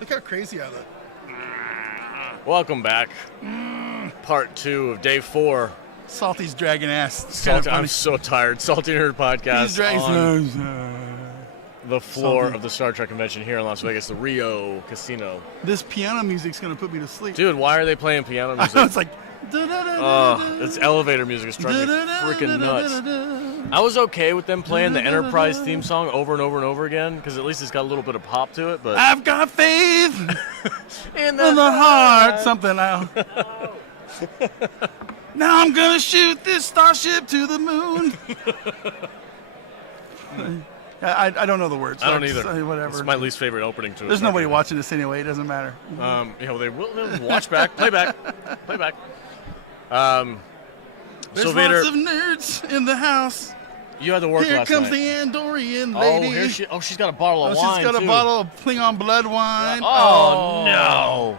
Look how crazy I look. Welcome back. Part 2 of day 4. Salty's dragging ass. It's kind of funny. I'm so tired. Salty Nerd Podcast He's dragging on the floor Salty. of the Star Trek convention here in Las Vegas, the Rio Casino. This piano music's going to put me to sleep. Dude, why are they playing piano music? It's like... It's elevator music. It's driving me freaking nuts. I was okay with them playing the Enterprise theme song over and over and over again, because at least it's got a little bit of pop to it. But I've got faith in the heart. Something else. Now I'm going to shoot this starship to the moon. I don't know the words. I don't so either. Whatever. It's my least favorite opening to it. There's nobody watching this anyway. It doesn't matter. They'll watch back, play back. There's So Vader, lots of nerds in the house. you had to work Here last comes night. the Andorian lady. She's got a bottle of wine, she's got too. a bottle of Klingon blood wine. Oh, no.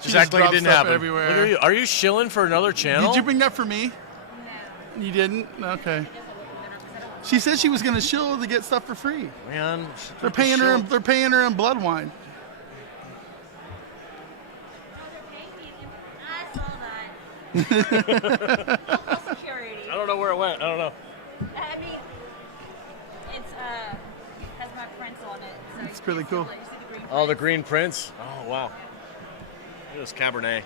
She Just just act like it dropped didn't stuff happen. everywhere. Look at you. Are you shilling for another channel? Did you bring that for me? No. You didn't? Okay. She said she was going to shill to get stuff for free. Man, They're paying her. They're paying her in blood wine. Security. I don't know where it went. I don't know. I mean, it's has my prints on it. So It's really cool. You see the green Oh, the prints? green prints. Oh, wow. Look at this Cabernet.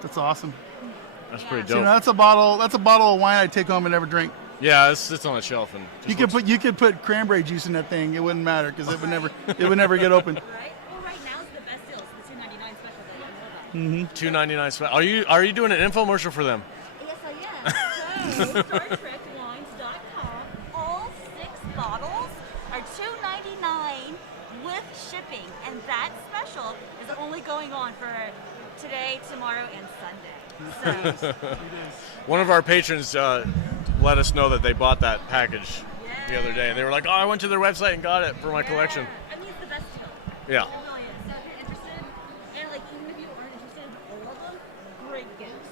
That's awesome. That's Yeah. pretty So, dope. that's a bottle. That's a bottle of wine I take home and never drink. Yeah, it sits on the shelf and just You could put cranberry juice in that thing. It wouldn't matter because it would never get open. Right? Well, right now is the best deal. It's the $2.99 special that you know about. $2.99 special. Are you doing an infomercial for them? Yes, I am. So, StarTrekWines.com. All 6 bottles are $2.99 with shipping, and that special is only going on for today, tomorrow, and Sunday. So, One of our patrons let us know that they bought that package the other day, and they were like, "Oh, I went to their website and got it for my collection." I mean, it's the best deal. Yeah. It really is. So if you're interested, and like even if you aren't interested in all of them, great gifts.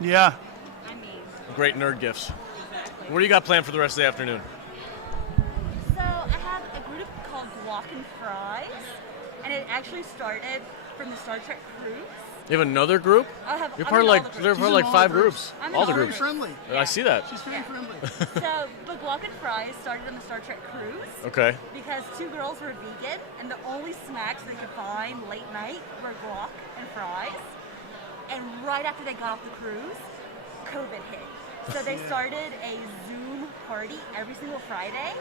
Yeah. I mean, Great nerd gifts. exactly. What do you got planned for the rest of the afternoon? So I have a group called Guac and Fries, and it actually started from the Star Trek cruise. You have another group? I'm You're part of in all like the they're groups. part of like She's in all 5 the groups. I'm in All the all the groups. Friendly. I see that. She's very Yeah. friendly. So, but Guac and Fries started on the Star Trek cruise Okay. because 2 girls were vegan, and the only snacks they could find late night were guac and fries. And right after they got off the cruise, COVID hit. So they started a Zoom party every single Friday,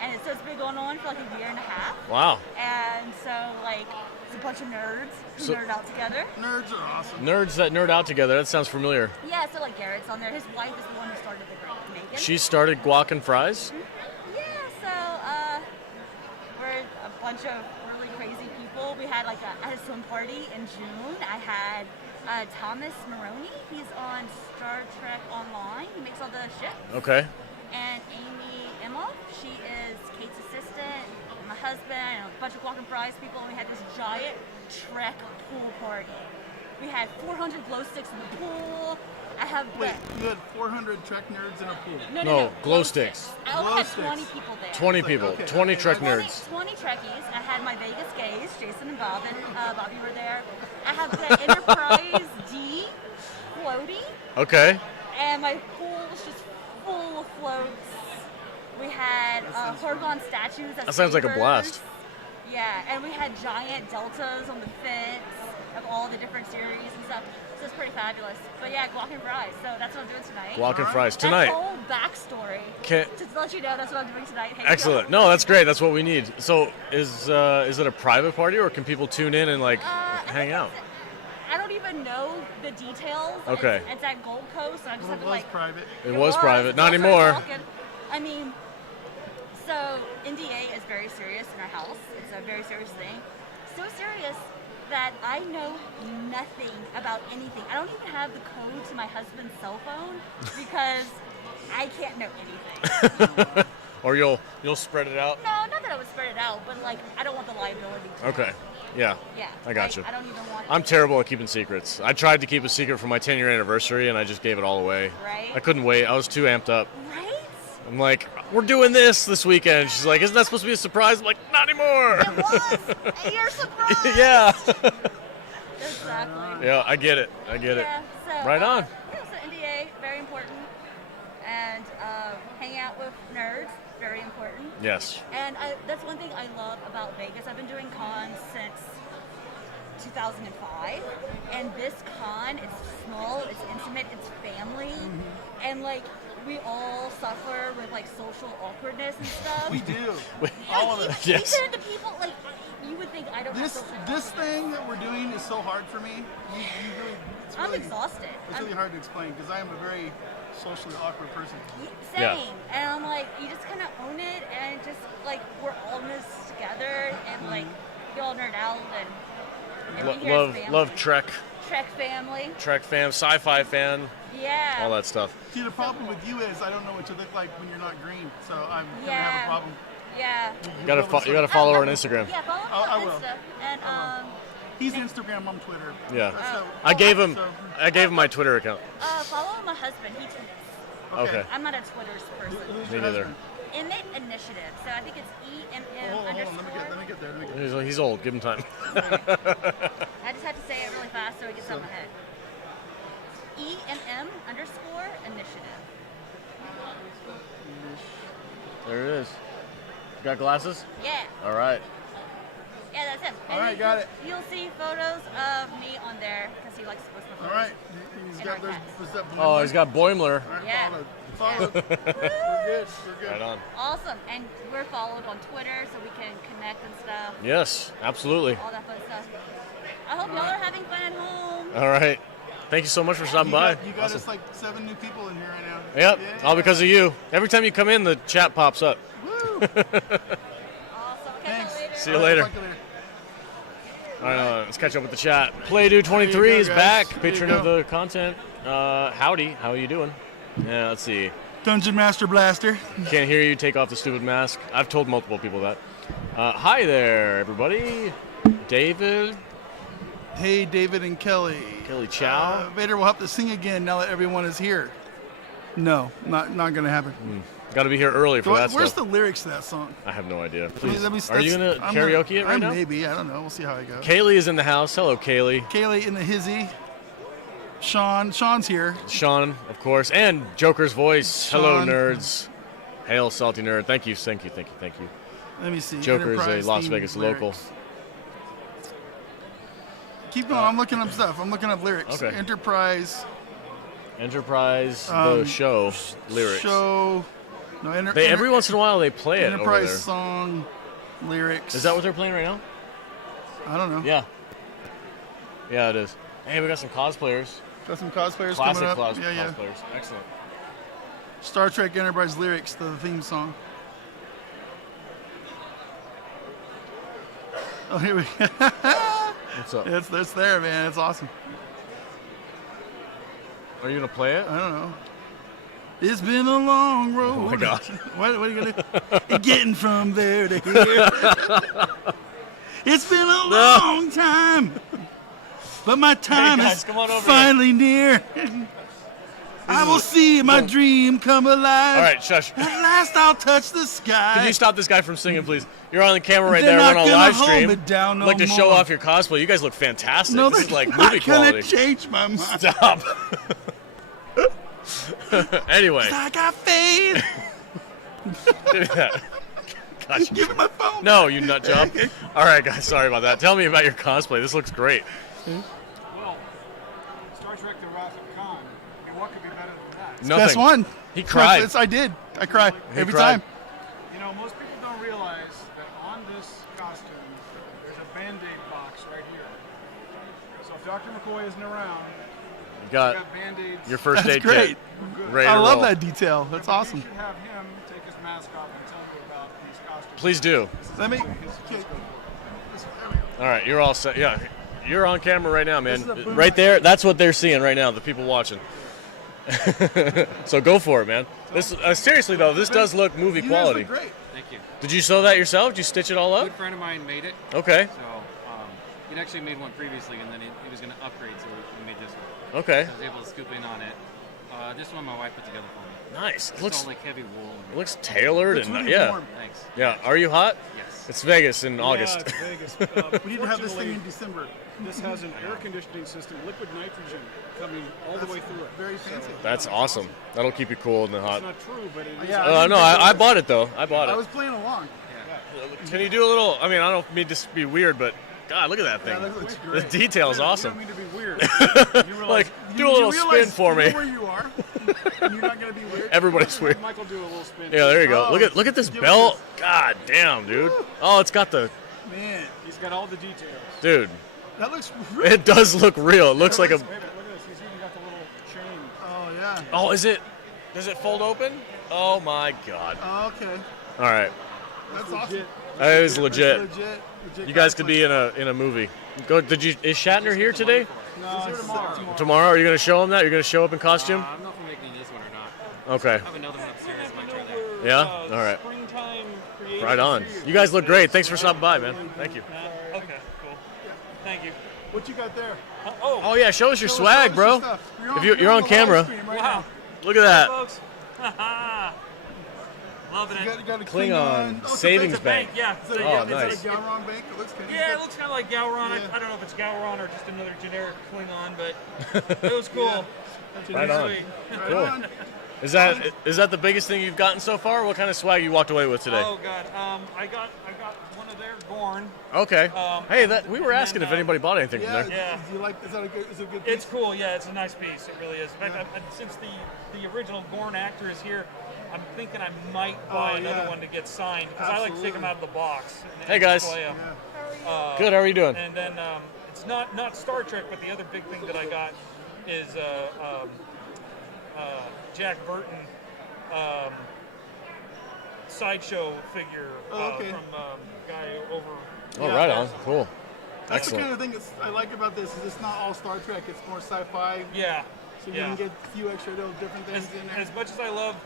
and so it's been going on for like a year and a half. Wow. And so like it's a bunch of nerds who So- nerd out together. Nerds are awesome. Nerds that nerd out together. That sounds familiar. Yeah, so like Garrett's on there. His wife is the one who started the group, Megan. She started Guac and Fries. Yeah, so we're a bunch of really crazy people. We had like at a swim party in June. I had Thomas Maroney. He's on Star Trek Online. He makes all the ships. Okay. And Amy Emma. She is Kate's assistant. And my husband and a bunch of Guac and Fries people. And we had this giant Trek pool party. We had 400 glow sticks in the pool. I have Wait, you had 400 Trek nerds in a pool. No, glow sticks. I only Glow had sticks. 20 people there. 20 people. Okay. 20 Trek 20 nerds. 20 Trekkies. I had my Vegas gays, Jason and Bob, and Bobby were there. I have the Enterprise D floaty, Okay. and my pool was just full of floats. We had Horgon statues. That sounds like a blast. Yeah, and we had giant deltas on the fence of all the different series and stuff. So it's pretty fabulous. But yeah, Guac and Fries. So that's what I'm doing tonight. Guac and Fries. That Tonight. whole backstory. Can- To let you know, that's what I'm doing tonight. Hey, Excellent. No, that's great. That's what we need. So is it a private party, or can people tune in and like I hang think out? I don't even know the details. Okay. It's at Gold Coast, and I just Well, have it to was like. private. It was private. It's Not also anymore. talking. I mean, so NDA is very serious in our house. It's a very serious thing. So serious that I know nothing about anything. I don't even have the code to my husband's cell phone because I can't know anything. Or you'll spread it out? No, not that I would spread it out, but like I don't want the liability. To Okay. Yeah. Yeah. I got you. I don't even want. I'm terrible at keeping secrets. I tried to keep a secret for my 10-year anniversary, and I just gave it all away. Right? I couldn't wait. I was too amped up. Right? I'm like, we're doing this weekend. She's like, isn't that supposed to be a surprise? I'm like, not anymore. It was a year surprise. Yeah. Exactly. Yeah, I get it. Yeah, so, Right on. Yeah, so NDA, very important. And hang out with nerds, very important. Yes. And that's one thing I love about Vegas. I've been doing cons since 2005, and this con, it's small, it's intimate, it's family, and like we all suffer with like social awkwardness and stuff. We do. Yeah, All of it. Yes. Even the people like you would think I don't have social This awkwardness. thing that we're doing is so hard for me. It's I'm really, exhausted. It's really hard to explain because I am a very socially awkward person. Same. Yeah. And I'm like, you just kind of own it, and just like we're all in this together, and like we all nerd out, and everything here is family. Love Trek family. Trek fan, sci-fi fan, Yeah. all that stuff. See, the problem with you is I don't know what you look like when you're not green, so I'm gonna Yeah. have a problem. Yeah. You gotta follow her on Instagram. Yeah, follow me I on will. Insta. And He's Instagram, I'm Twitter. Yeah. That's I gave him my Twitter account. follow my husband. He tweets. Okay. I'm not a Twitter person. Who's Me your neither. husband? Inmate Initiative. So I think it's EMM Hold on, underscore. let me get there. He's old. Give him time. I just had to say it really fast so it gets out of my head. EMM underscore initiative. There it is. Got glasses? Yeah. All right. Yeah, that's him. All right, got it. You'll see photos of me on there because he likes to post my All photos. right. He's And got our there's cats. was that Oh, he's got Boimler. All right, Yeah. follow. We're good. We're good. Right on. Awesome. And we're followed on Twitter so we can connect and stuff. Yes, absolutely. All that fun stuff. I hope y'all are having fun at home. All right. Thank you so much for stopping by. You got Awesome. us like 7 new people in here right now. Yep, Yeah. all because of you. Every time you come in, the chat pops up. Woo. Awesome. Okay, Thanks. later. See you later. Talk to you later. All right, let's catch up with the chat. Playdude23 There you go, is guys. back, There you patron go. of the content. Howdy, how are you doing? Yeah, let's see. Dungeon Master Blaster. Can't hear you, take off the stupid mask. I've told multiple people that. Hi there, everybody. David. Hey, David and Kelly. Kelly Chow. Vader will have to sing again now that everyone is here. No, not going to happen. Got to be here early for that Where's stuff. the lyrics to that song? I have no idea. I mean, Please. Are you going to I'm karaoke it right now? Maybe. I don't know. We'll see how it goes. Kaylee is in the house. Hello, Kaylee. Kaylee in the hizzy. Sean's here. Sean, of course, and Joker's voice. Hello, Sean. nerds. Hail, salty nerd. Thank you. Let me see. Joker is a Enterprise Las theme Vegas lyrics. local. Keep going. I'm looking up stuff. I'm looking up lyrics. Okay. Enterprise The show lyrics. show. No, Every once in a while they play it over Enterprise there. song lyrics. Is that what they're playing right now? I don't know. Yeah. Yeah, it is. Hey, we got some cosplayers. Got some cosplayers Classic coming up. Yeah. cosplayers. Excellent. Star Trek Enterprise lyrics, the theme song. Oh, here we go. What's up? It's there, man. It's awesome. Are you gonna play it? I don't know. It's been a long road. Oh my God. What are you gonna do? Getting from there to here. It's been a long time, but my time guys, is come on over finally near. I will see my dream come alive. All right, shush. At last I'll touch the sky. Can you stop this guy from singing, please? You're on the camera right They're there. We're not on a gonna live hold stream. me down no I'd like to show more. off your cosplay. You guys look fantastic. No, This is like they're movie not gonna quality. change my mind. Stop. Anyway. I got faith. Gosh. Give me my phone. No, you nut job. All right, guys. Sorry about that. Tell me about your cosplay. This looks great. Well, Star Trek: The Wrath of Khan. I mean, what could be better than that? Nothing. Best one. He cried. I did. I cry He every cried. time. You know, most people don't realize that on this costume, there's a Band-Aid box right here. So if Dr. McCoy isn't around, You we've got got Band-Aids. your first That's aid great. kit. We're good. Ready I to love roll. that detail. That's awesome. You should have him take his mask off and tell me about these costumes. Please do. Let me. All right, you're all set. Yeah, you're on camera right now, man. This is a boom Right there. That's what they're seeing right now. The people watching. So go for it, man. This seriously though, this does look movie You guys quality. look great. Thank you. Did you sew that yourself? Did you stitch it all A up? good friend of mine made it. Okay. So he'd actually made one previously, and then he was going to upgrade, so we made this one. Okay. So I was able to scoop in on it. This one my wife put together for me. Nice. It It's looks all like heavy wool. looks tailored It's and really yeah. warm. Thanks. Yeah. Are you hot? Yes. It's Vegas in Yeah, August. it's Vegas. We need to have this thing Fortunately, in December. This has an air conditioning system, liquid nitrogen coming all the way through it. Very fancy. That's awesome. That'll keep you cool in the hot. It's not true, but it is. Yeah. No, I bought it though. I bought I it. was playing along. Can you do a little? I mean, I don't mean to be weird, but God, look at that Yeah, thing. that looks The great. detail is You awesome. don't mean to be weird. Like, do a You little spin realize for you me. know where you are, and you're not gonna be weird. Everybody's weird. Michael do a little spin. Yeah, there you go. Oh, Look at this give it belt. God damn, dude. Oh, it's got the Man, He's got all the details. dude. that looks really. It does look real. It looks like a. Wait a minute, look at this. He's even got the little chain. Oh yeah. Oh, is it? Does it fold open? Oh my God. Oh, okay. All right, That's awesome. Legit. that is legit. Legit You guys could cosplay. be in a movie. Go. Is Shatner here today? No, it's tomorrow. Tomorrow? Are you gonna show him that? You're gonna show up in costume? I'm not making this one or not. Okay. I have another one upstairs. Might try that. Yeah. All right. Right on. You guys look great. Thanks for stopping by, man. Thank you. Okay, cool. Thank you. What you got there? Oh yeah, show us your Show swag, us bro. your stuff. If you're on the live camera, stream right Wow. look at that. Folks. Loving now. it. You got a Klingon Klingon. Oh, it's a savings It's a bank. bank, yeah. Is that a, Oh, is nice. that a Galron bank? It looks kind of Yeah, it looks kind of like Gowron. Yeah. I don't know if it's Gowron or just another generic Klingon, but it was cool. Right on. Sweet. Right Cool. on. Is that the biggest thing you've gotten so far? What kind of swag you walked away with today? Oh god, I got one of their Gorn. Okay. Hey, we were and asking then, if anybody bought anything from Yeah. there. Yeah. Do you like? Is that a good? Is it a good piece? It's cool, yeah. It's a nice piece. It really is. In fact, since the original Gorn actor is here, I'm thinking I might buy another yeah. one to get signed because I like to take them out of the box. And Hey, guys. display 'em. Good. How are you doing? And then it's not Star Trek, but the other big thing that I got is Jack Burton sideshow figure okay. from guy over. Oh, right on. Cool. That's the Excellent. kind of thing I like about this. Is it's not all Star Trek. It's more sci-fi. Yeah. So you can get a few extra little different things in there. As much as I love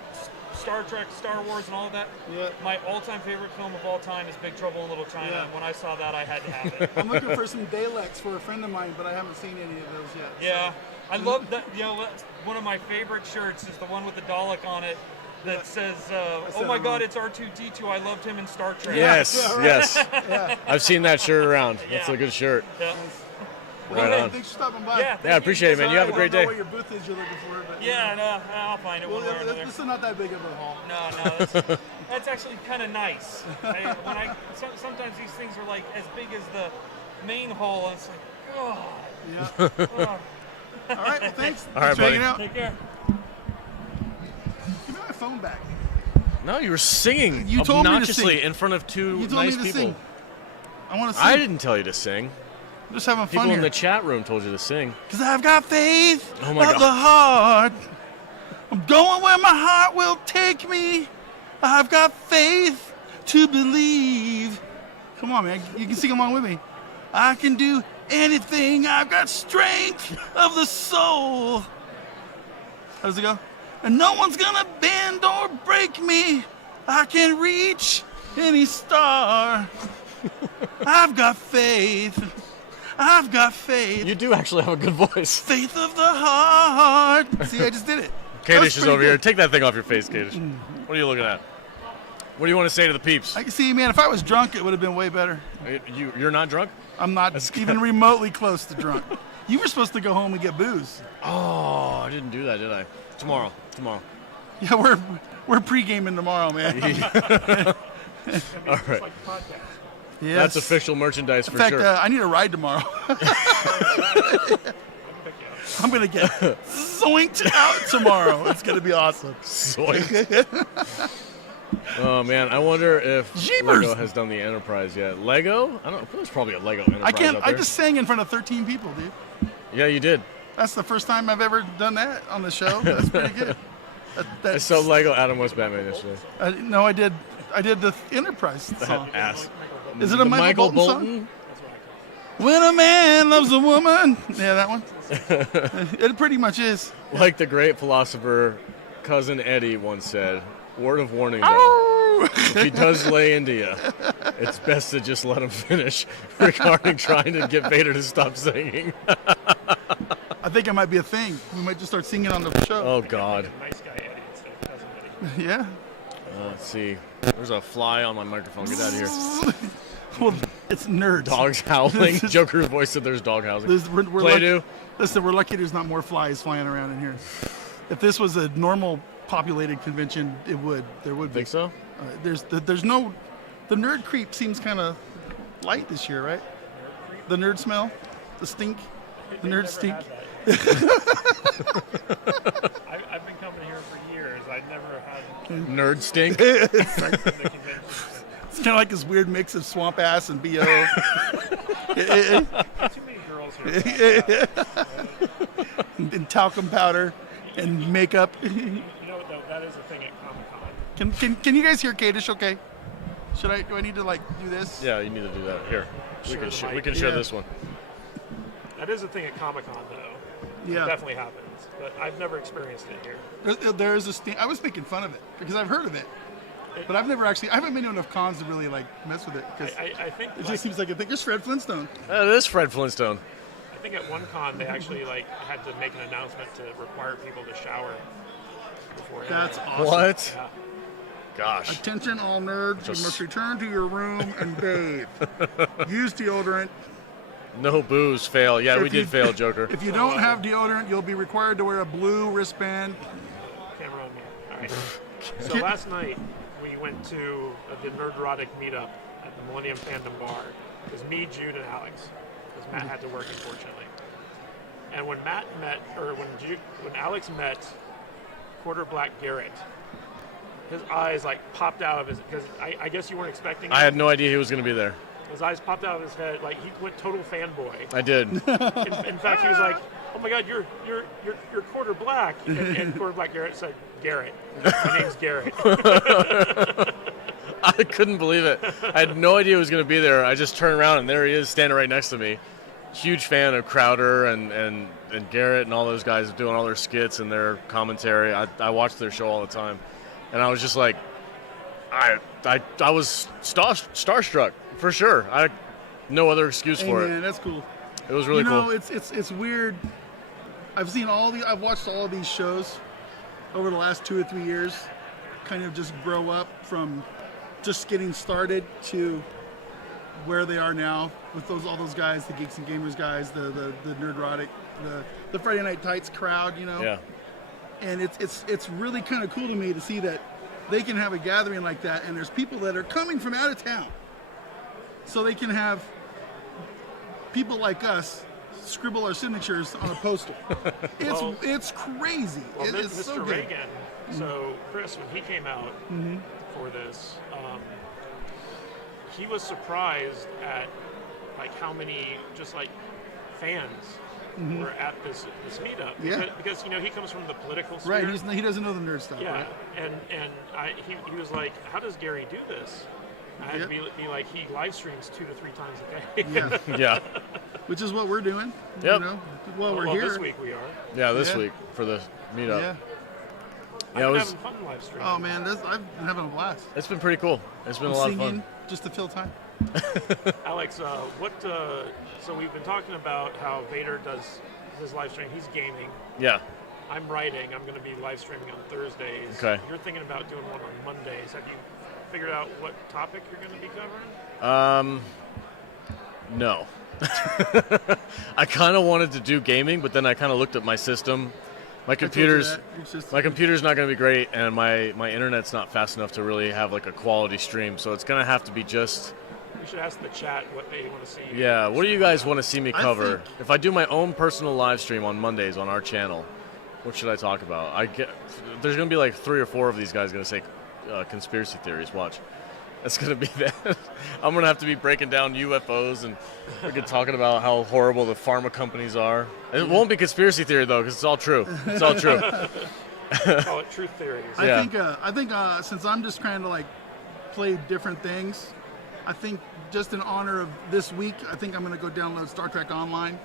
Star Trek, Star Wars, and all of that, Yeah. my all-time favorite film of all time is Big Trouble in Little China. Yeah. And when I saw that, I had to have it. I'm looking for some Daleks for a friend of mine, but I haven't seen any of those yet. Yeah, I love that. You know, one of my favorite shirts is the one with the Dalek on it that says, "Oh my God, it's R2D2. I loved him in Star Trek." Yes. Yeah, right. Yes. Yeah. I've seen that shirt around. That's Yeah. a good shirt. Yeah. Well, Right hey, on. thanks for stopping by. Yeah, Yeah, I thank appreciate it, man. You have a I great don't know day. what your booth is you're looking for, but Yeah, no, I'll find it Well, one way or another. this is not that big of a haul. No, that's actually kind of nice. Sometimes these things are like as big as the main hall, and it's like, oh. Yeah. oh. All right. Well, thanks. All right, Thanks for hanging buddy. out. Take care. Give me my phone back. No, you were singing You told me to obnoxiously sing. in front of two You told nice me to people. sing. I want to sing. I didn't tell you to sing. I'm just having People fun in here. the chat room told you to sing. Cause I've got faith Oh my of God. the heart. I'm going where my heart will take me. I've got faith to believe. Come on, man. You can sing along with me. I can do anything. I've got strength of the soul. How does it go? And no one's gonna bend or break me. I can reach any star. I've got faith. I've got faith. You do actually have a good voice. Faith of the heart. See, I just did it. That was Kadish is pretty over here. good. Take that thing off your face, Kadish. What are you looking at? What do you want to say to the peeps? I can see, man. If I was drunk, it would have been way better. You're not drunk? I'm not even remotely close to drunk. You were supposed to go home and get booze. Oh, I didn't do that, did I? Tomorrow. Yeah, we're pre-gaming tomorrow, man. All right. Yes. That's official merchandise for In fact, sure. I need a ride tomorrow. I'm gonna get zoinked out tomorrow. It's gonna be awesome. Zoink. Oh man, I wonder if Jeepers. Lego has done the Enterprise yet. Lego? I don't know. There's probably a Lego Enterprise I can't. out I there. just sang in front of 13 people, dude. Yeah, you did. That's the first time I've ever done that on the show. That's pretty good. I saw Lego Adam West Batman yesterday. No, I did the Enterprise song. That ass. Is it a The Michael Bolton song? When a man loves a woman. Yeah, that one. It pretty much is. Like the great philosopher Cousin Eddie once said, word of warning though, if he does lay into you, it's best to just let him finish regarding trying to get Vader to stop singing. I think it might be a thing. We might just start singing on the show. Oh God. Nice guy Eddie instead of Yeah. Let's see. There's a fly on my microphone. Get out of here. Well, it's nerds. Dogs howling. Joker's voice said there's dog howling. We're Play-Doh. lucky, listen, we're lucky there's not more flies flying around in here. If this was a normal populated convention, there would be. Think so? There's no. The nerd creep seems kind of light this year, right? The nerd smell, the stink, the nerd stink. I've been coming here for years. I've never had Nerd stink. the convention. It's kind of like this weird mix of swamp ass and BO. Too many girls here. And talcum powder and makeup. You know what, though? That is a thing at Comic-Con. Can you guys hear Kadish okay? Do I need to like do this? Yeah, you need to do that. Here. Share the We can mic. share Yeah. this one. That is a thing at Comic-Con, though. Yeah. It definitely happens. But I've never experienced it here. There is a stink. I was making fun of it because I've heard of it. But I haven't been to enough cons to really like mess with it because I think it just seems like a thing. There's Fred Flintstone. It is Fred Flintstone. I think at one con they actually had to make an announcement to require people to shower before. That's entering. awesome. What? Yeah. Gosh. Attention all nerds, Just- you must return to your room and bathe. Use deodorant. No booze. Fail. Yeah, If we did you- fail, Joker. If you don't have deodorant, you'll be required to wear a blue wristband. Camera on me. All right. So last night we went to the Nerderotic meetup at the Millennium Fandom Bar. It was me, Jude, and Alex, because Matt had to work, unfortunately. And when when Alex met Quarter Black Garrett, his eyes popped out of his, because I guess you weren't expecting. I had no idea he was going to be there. His eyes popped out of his head, he went total fanboy. I did. In fact, he was like, "Oh my God, you're Quarter Black," and Quarter Black Garrett said, "Garrett, my name's Garrett." I couldn't believe it. I had no idea he was going to be there. I just turned around, and there he is standing right next to me. Huge fan of Crowder and Garrett and all those guys doing all their skits and their commentary. I watch their show all the time. And I was just like, I was starstruck, for sure. I had no other excuse for Man, it. that's cool. It was really cool. It's weird. I've watched all of these shows over the last 2 or 3 years, kind of just grow up from just getting started to where they are now with all those guys, the Geeks and Gamers guys, the Nerderotic, the Friday Night Tights crowd, Yeah. And it's really kind of cool to me to see that they can have a gathering like that, and there's people that are coming from out of town, so they can have people like us scribble our signatures on a poster. It's crazy. Well, It is so Mr. good. Reagan. So Chris, when he came out for this, he was surprised at how many fans were at this meetup. Yeah. Because he comes from the political sphere. Right, he doesn't know the nerd stuff. Yeah, Right? and he was like, "How does Gary do this?" I had to be like, he live streams 2 to 3 times a day. Yeah, Yeah. which is what we're doing. Yep. While we're well, here. this week we are. Yeah, this Yeah. week for the meetup. Yeah. Yeah, it I've been was. having fun live streaming. Oh man, I've been having a blast. It's been pretty cool. It's been a lot of Singing fun. just to fill time. Alex, so we've been talking about how Vader does his live stream. He's gaming. Yeah. I'm writing. I'm going to be live streaming on Thursdays. Okay. You're thinking about doing one on Mondays. Have you figured out what topic you're going to be covering? No. I kind of wanted to do gaming, but then I kind of looked at my system. My computer's not going to be great, and my internet's not fast enough to really have a quality stream. So it's going to have to be just. You should ask the chat what they want to see. Yeah. What do you guys want to see me I cover? think- If I do my own personal live stream on Mondays on our channel, what should I talk about? There's going to be 3 or 4 of these guys going to say conspiracy theories. Watch. That's going to be that. I'm going to have to be breaking down UFOs and freaking talking about how horrible the pharma companies are. It won't be conspiracy theory, though, because it's all true. It's all true. Call it truth theories. Yeah. I think since I'm just trying to play different things, I think just in honor of this week, I think I'm going to go download Star Trek Online.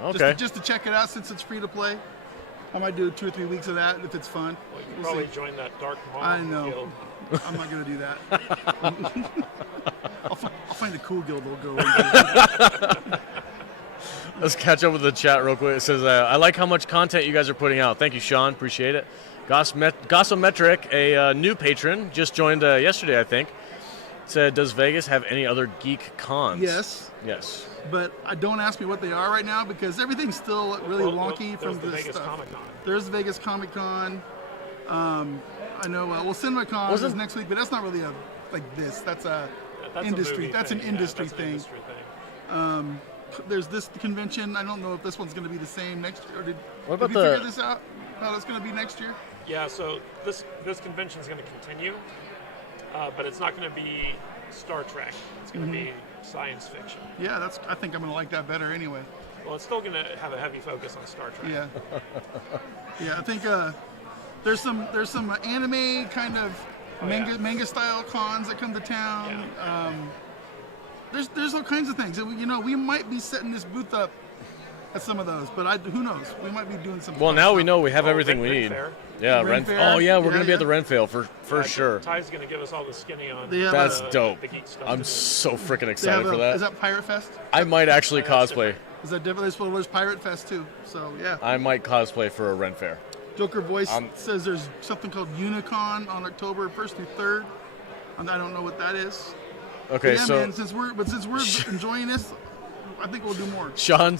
Okay. Just to check it out since it's free to play. I might do 2 or 3 weeks of that if it's fun. Well, you We'll probably see. join that Dark Mom I know. guild. I'm not going to do that. I'll find a cool guild that'll go into. Let's catch up with the chat real quick. It says, I like how much content you guys are putting out. Thank you, Sean. Appreciate it. Gossometric, a new patron, just joined yesterday, I think. Said, does Vegas have any other geek cons? Yes. Yes. But don't ask me what they are right now because everything's still really wonky from the this Vegas stuff. Comic-Con. There's Vegas Comic Con. I know. Well, CinemaCon is next week, but that's not really like this. That's a That's industry. A movie That's thing. an industry that's thing. An industry thing. There's this convention. I don't know if this one's going to be the same next year. Or What about did you the- figure this out? How it's going to be next year? Yeah, so this convention is going to continue, but it's not going to be Star Trek. It's going to be science fiction. Yeah, I think I'm going to like that better anyway. Well, it's still going to have a heavy focus on Star Trek. Yeah. Yeah, I think there's some anime kind of manga style cons that come to town. Yeah. There's all kinds of things. And we might be setting this booth up at some of those, but who knows? We might be doing some. Well, fun now stuff. we know we have everything we Ren need. Fair. Yeah, Ren Ren. Fair. Oh yeah, we're Yeah, gonna be at the yeah. Ren Fair for sure. Ty's going to give us all the skinny on. They have That's a- dope. the geek stuff I'm to do. so freaking They have excited for that. Is that Pirate Fest? I might actually That's cosplay. Is that different? There's Pirate Fest too. So yeah. I might cosplay for a Ren Fair. Joker Voice says there's something called Unicon on October 1st through 3rd. And I don't know what that is. Okay, Yeah, so man, since we're enjoying this, I think we'll do more. Sean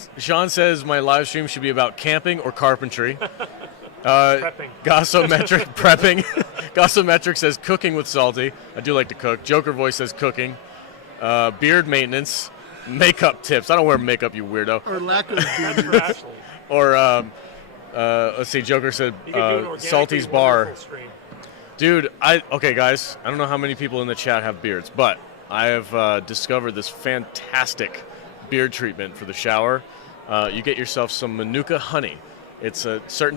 says my live stream should be about camping or carpentry. Prepping. Gossometric prepping. Gossometric says cooking with Salty. I do like to cook. Joker Voice says cooking. Beard maintenance. Makeup tips. I don't wear makeup, you weirdo. Or lack of beard. Actually, Or let's see. Joker said you could do an organically Salty's bar. wonderful stream. Dude, okay, guys. I don't know how many people in the chat have beards, but I have discovered this fantastic beard treatment for the shower. You get yourself some Manuka honey. It's a certain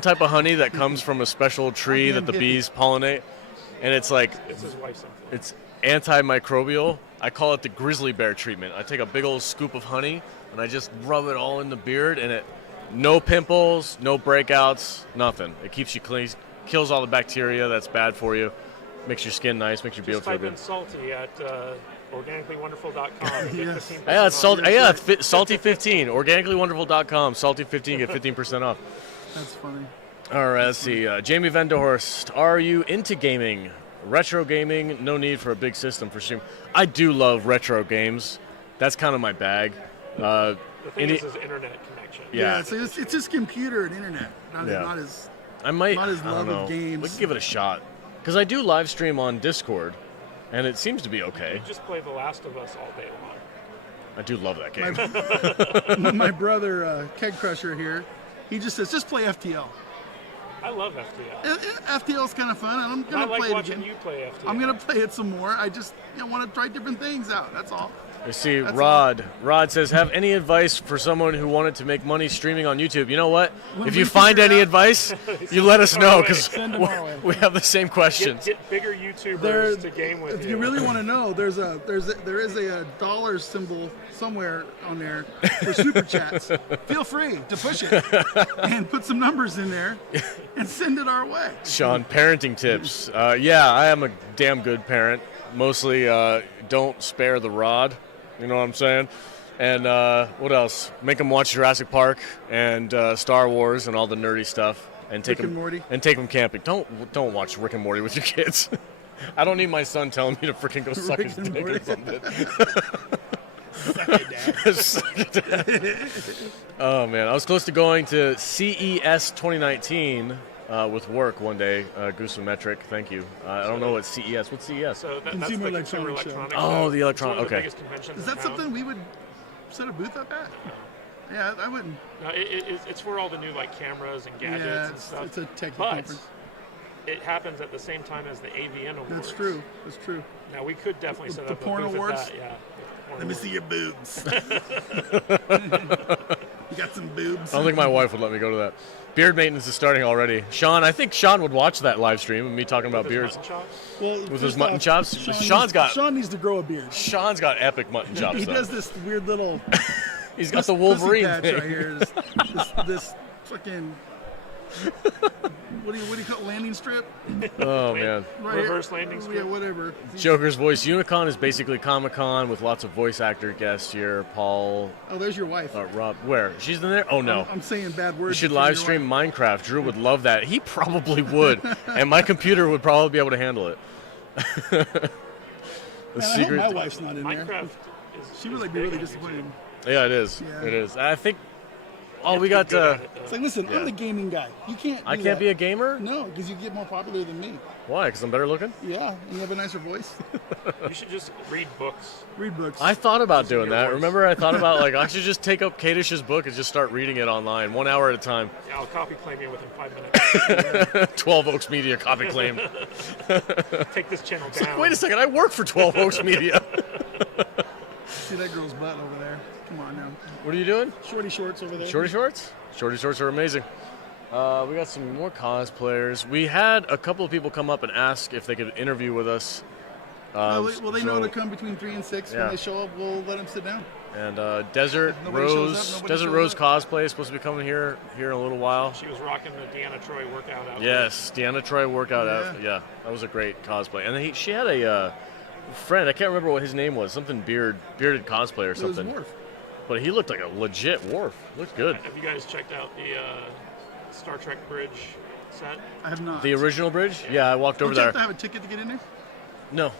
type of honey that comes from a special tree that the bees pollinate, and it's like It's his wife's influence. it's antimicrobial. I call it the grizzly bear treatment. I take a big old scoop of honey and I just rub it all in the beard, and no pimples, no breakouts, nothing. It keeps you clean, kills all the bacteria that's bad for you, makes your skin nice, makes your beard Just feel type in good. Salty at organicallywonderful.com. and get Yes. 15% Yeah, it's off. salty. Yeah, Salty15, organicallywonderful.com. Salty15 get 15% off. That's funny. All right, let's see. Jamie Van Der Horst, are you into gaming? Retro gaming, no need for a big system for stream. I do love retro games. That's kind of my bag. The thing Any- is internet connection. Yeah. So it's just computer and internet. Not as I might. not his I don't love know. of games. We can give it a shot. Because I do live stream on Discord, and it seems to be okay. You just play The Last of Us all day long. I do love that game. my brother Keg Crusher here. He just says just play FTL. I love FTL. FTL's kind of fun, and I'm I gonna like play it watching again. you play FTL. I'm gonna play it some more. I just want to try different things out. That's all. You see, That's Rod says, have any advice for someone who wanted to make money streaming on YouTube? You know what? When If we you find figure it any out- advice, you let us know, because Send them our way. we have the same questions. Get bigger YouTubers There, to game with if you. you really want to know, there is a dollar symbol somewhere on there for super chats. Feel free to push it and put some numbers in there and send it our way. Sean, parenting tips. Yeah, I am a damn good parent. Mostly don't spare the rod. You know what I'm saying? And what else? Make them watch Jurassic Park and Star Wars and all the nerdy stuff. And take Rick and them Morty. and take them camping. Don't watch Rick and Morty with your kids. I don't need my son telling me to freaking go suck Rick his and dick or Morty. something. Suck it, Dad. Oh man, I was close to going to CES 2019 with work one day. Goosometric, thank you. I don't know what CES. What's CES? So that's Consumer the Consumer Electronics Show. Electronics Oh, Show. the electronic- It's one of the okay. biggest conventions Is in that town. something we would set a booth up at? Yeah, I wouldn't. No, it's where all the new like cameras and gadgets Yeah, and stuff. it's a techie but conference. it happens at the same time as the AVN Awards. That's true. That's true. Now we could definitely set The up porn a booth awards? At that, yeah. The porn Let me awards. see your boobs. You got some boobs. I don't think my wife would let me go to that. Beard maintenance is starting already. Sean, I think Sean would watch that live stream of me talking about With his beards. mutton chops? Well, With his first mutton off, chops? Sean needs to grow a beard. Sean's got epic mutton chops. He though. does this weird little He's got the Wolverine pussy patch thing. right here. This fucking What do you call it? Landing strip? Oh man. Right Reverse here. landing Yeah, strip. whatever. Joker's voice. Unicon is basically Comic-Con with lots of voice actor guests here. Paul, Oh, there's your wife. Rob. Where? She's in there? Oh no. I'm saying bad words. You should in front live of your stream wife. Minecraft. Drew would love that. He probably would, and my computer would probably be able to handle it. The Man, I hope my wife's not in there. Minecraft is. She is would be big really on disappointed. YouTube. Yeah, it is. Yeah. It is. I think. Oh, You we have got. to be good at it, though. It's like, listen, Yeah. I'm the gaming guy. You can't. I do can't that. be a gamer. No, because you get more popular than me. Why? Because I'm better looking. Yeah, and you have a nicer voice. You should just read books. Read books. I thought about doing your that. voice. Remember, I thought about like I should just take up Kadish's book and just start reading it online, 1 hour at a time. Yeah, I'll copy claim you within 5 minutes. 12 Oaks Media copy claim. Take this channel down. Wait a second, I work for 12 Oaks Media. See that girl's butt over there. Come on now. What are you doing? Shorty shorts over there. Shorty shorts? Shorty shorts are amazing. We got some more cosplayers. We had a couple of people come up and ask if they could interview with us. Well, they know so- to come between 3 and 6. Yeah. When they show up, we'll let them sit down. And Desert If nobody shows Rose, up, nobody Desert shows Rose up. cosplay is supposed to be coming here in a little while. She was rocking the Deanna Troy workout outfit. Yes, Deanna Troy workout outfit. Yeah, that was a great cosplay. And she had a friend. I can't remember what his name was. Something bearded cosplay or It was something. Worf. But he looked like a legit Worf. Looked good. Have you guys checked out the Star Trek bridge set? I have not. The original bridge? Yeah, I walked over Don't you there. have to have a ticket to get in there? No,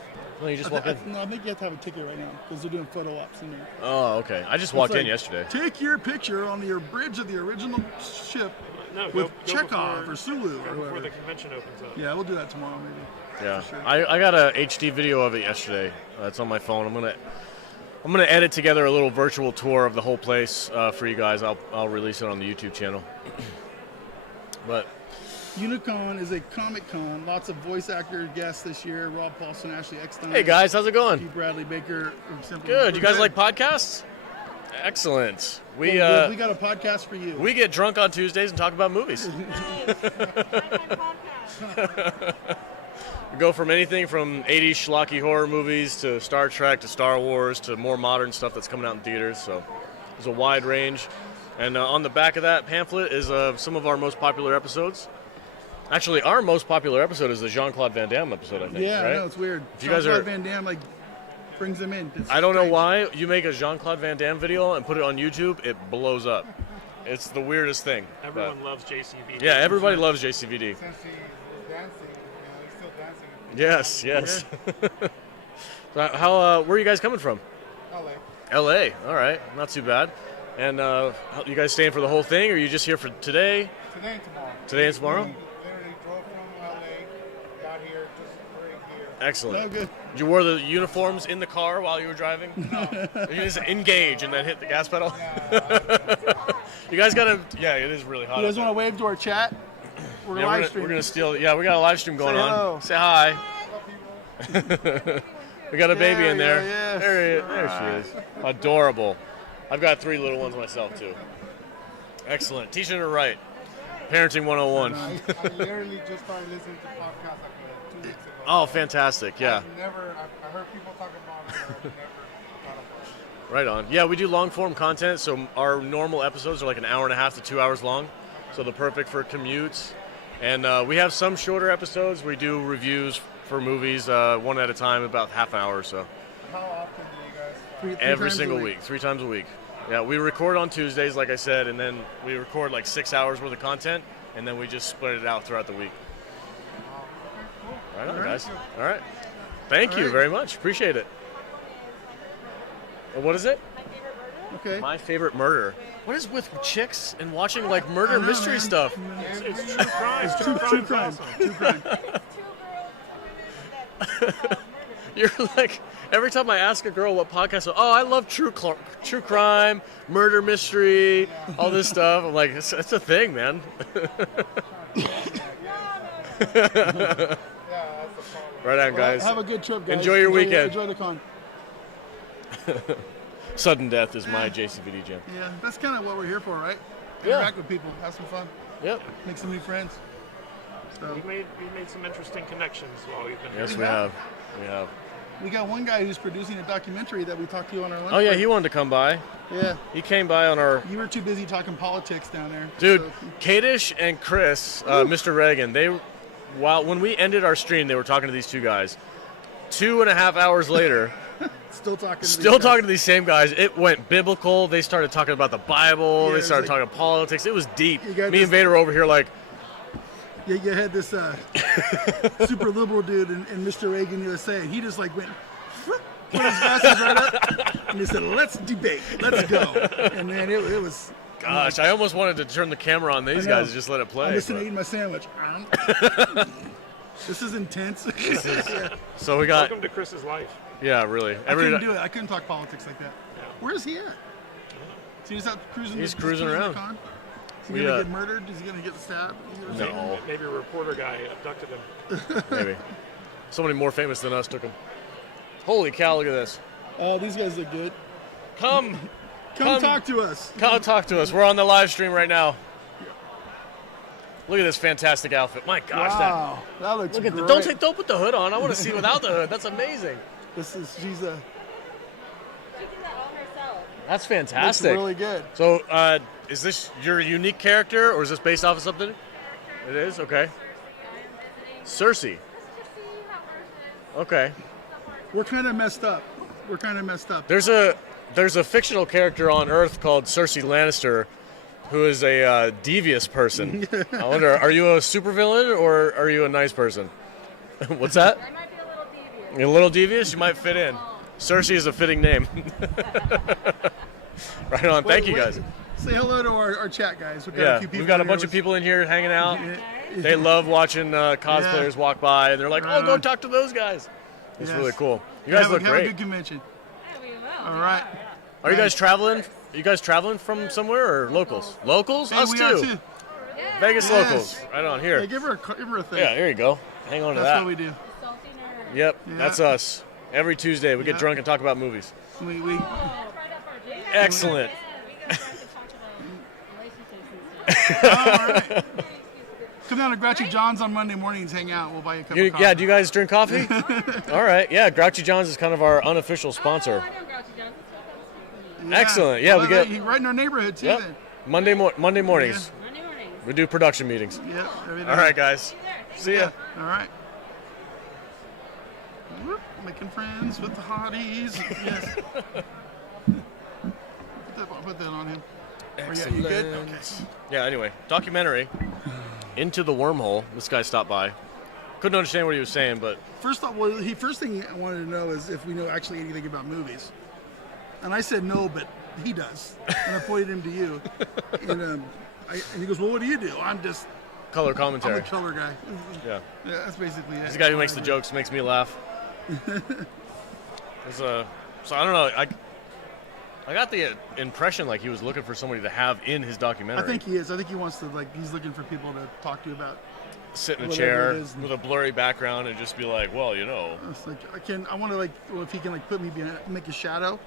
you just walk in. No, I think you have to have a ticket right now because they're doing photo ops in there. Oh, okay. I just It's walked in like, yesterday. Take your picture on your bridge of the original ship No, with go Chekhov before- or Sulu or before whoever. the convention opens up. Yeah, we'll do that tomorrow maybe. Yeah, For sure. I got a HD video of it yesterday. It's on my phone. I'm gonna edit together a little virtual tour of the whole place for you guys. I'll release it on the YouTube channel. But Unicon is a Comic Con. Lots of voice actor guests this year. Rob Paulson, Ashley Eckstein. hey guys, how's it Steve going? Bradley Baker from Simple. Good. You We're guys like podcasts? Excellent. We we got a podcast for you. we get drunk on Tuesdays and talk about movies. We go from anything from 80s schlocky horror movies to Star Trek to Star Wars to more modern stuff that's coming out in theaters. So there's a wide range. And on the back of that pamphlet is some of our most popular episodes. Actually, our most popular episode is the Jean-Claude Van Damme episode, I think. Yeah, right? I know, it's weird. If you guys Jean-Claude are- Van Damme brings them in. It's I don't know strange. why you make a Jean-Claude Van Damme video and put it on YouTube, it blows up. It's the weirdest thing. Everyone but- loves JCVD. Yeah, everybody loves JCVD. Since he was dancing, he's still dancing. Yes, yes. So how where are you guys coming from? LA. LA. All right, not too bad. And you guys staying for the whole thing, or are you just here for today? Today and tomorrow. Today and tomorrow? Literally drove from LA, got here just right here. Excellent. Oh, good. You wore the uniforms in the car while you were driving? You just engage and then hit the gas pedal? You guys gotta, yeah, it is really hot. You guys out want to wave to our chat? We're there. Yeah, live we're streaming. gonna steal, yeah, we got a live stream going Say on. hello. Say hi. We got a baby There in you there. go, yes. There she is. Adorable. I've got 3 little ones myself too. Excellent. Teaching her right. Parenting 101. I literally just started listening to podcasts like 2 weeks ago. Oh, fantastic. Yeah. I heard people talk about it, but I've never thought about it. Right on. Yeah, we do long form content, so our normal episodes are like an hour and a half to 2 hours long, so they're perfect for commutes. And we have some shorter episodes. We do reviews for movies, one at a time, about half an hour or so. How often do you guys Three Every times a single week, 3 times a week. Yeah, we record on Tuesdays, like I said, and then we record like 6 hours worth of content, and then we just split it out throughout the week. Right on, guys. All right. Thank you right. very much. Appreciate it. What is it? Okay. My favorite murder. What is with chicks and watching like murder I know, mystery man. stuff? It's true crime. True crime. True crime. You're like, every time I ask a girl what podcast, oh, I love true crime, murder mystery, all this stuff. I'm like, it's a thing, man. Right on, guys. Have a good trip, guys. Enjoy your weekend. Enjoy the con. Sudden death is my JCVD jam. Yeah, that's kind of what we're here for, right? Yeah. Interact with people, have some fun, Yep. make some new friends. So, We've made some interesting connections while we've been Yes, here. we have. We have. We got one guy who's producing a documentary that we talked to on our lunch Oh yeah, break. he wanted to come by. Yeah. He came by on our You were too busy talking politics down there. dude. so- Kadish and Chris, Mr. Reagan. When we ended our stream, they were talking to these two guys. 2.5 hours later, Still talking. still talking to these same guys. It went biblical. They started talking about the Bible. Yeah, They it's started like- talking politics. It was deep. You got Me this- and Vader were over here like, Yeah, you had this super liberal dude in Mr. Reagan USA. He just like went, put his glasses right up, and he said, "Let's debate. Let's go." And then it was. gosh, I almost wanted to turn the camera on these I know. guys and just let it play. I'm just but- eating my sandwich. This is intense. So we got, Welcome to Chris's life. yeah, really. I couldn't do it. I couldn't talk politics like that. Where's he at? So he's out cruising. He's just cruising the around. con? Is he We, gonna get murdered? Is he gonna get stabbed? No, Maybe a reporter guy abducted him. maybe. Somebody more famous than us took him. Holy cow, look at this. Oh, these guys look good. Come Come talk to us. talk to us. We're on the live stream right now. Look at this fantastic outfit. My gosh, Wow, that looks look at great. don't put the hood on. I want to see without the hood. That's amazing. She's She did that all herself. That's looks fantastic. really good. So, is this your unique character, or is this based off of something? It is? Okay. Cersei. Okay. We're kind of messed up. There's a fictional character on Earth called Cersei Lannister, who is a devious person. I wonder, are you a supervillain or are you a nice person? What's that? I might be a little devious. You're a little devious? You might fit in. Cersei is a fitting name. Right on. Thank you, guys. Say hello to our chat guys. We've got a Yeah, few people we've got a here bunch of with- people in here hanging out. Yeah. They love watching cosplayers walk by, and they're like, "Oh, go Right. talk to those guys." It's Yes. really cool. You guys look have a great. good convention. Yeah, we will. All right. Are you guys traveling? You guys traveling from somewhere or locals? Locals? Hey, Us we too. are too. Vegas Yes. locals. Right on Yeah, here. give her a thing. Yeah, here you go. Hang on to That's that. what we do. Salty nerd. Yep, Yeah. that's us. Every Tuesday we get Yeah. drunk and talk about movies. We Right up our jam. Excellent. We go back to talk about relationships and stuff. all right. Come down to Grouchy John's on Monday mornings. Hang out. We'll buy you a cup of coffee. Yeah, do you guys drink coffee? All right. Yeah, Grouchy John's is kind of our unofficial sponsor. Oh, I know Grouchy John's. Yeah. Excellent. Yeah, we Well, get- right in our neighborhood too. Yep. Then. Monday mornings. Monday mornings. We do production meetings. Yep. every day. All right, guys. See ya. All right. Whoop, making friends with the hotties. Yes. Put that on him. Excellent. You good? Okay. Yeah, anyway, documentary, Into the Wormhole. This guy stopped by. Couldn't understand what he was saying, but First thing I wanted to know is if we know actually anything about movies. And I said no, but he does. And I pointed him to you. And, and he goes, well, what do you do? I'm color a commentary. color guy. Yeah. Yeah, that's basically it. He's the guy who makes the jokes, makes me laugh. So I don't know. I got the impression like he was looking for somebody to have in his documentary. I think he is. I think he wants to, he's looking for people to talk to about. sit in a whatever chair it is. with a blurry background and just be like, well, you know. It's like, I want to, if he can, put me behind, make a shadow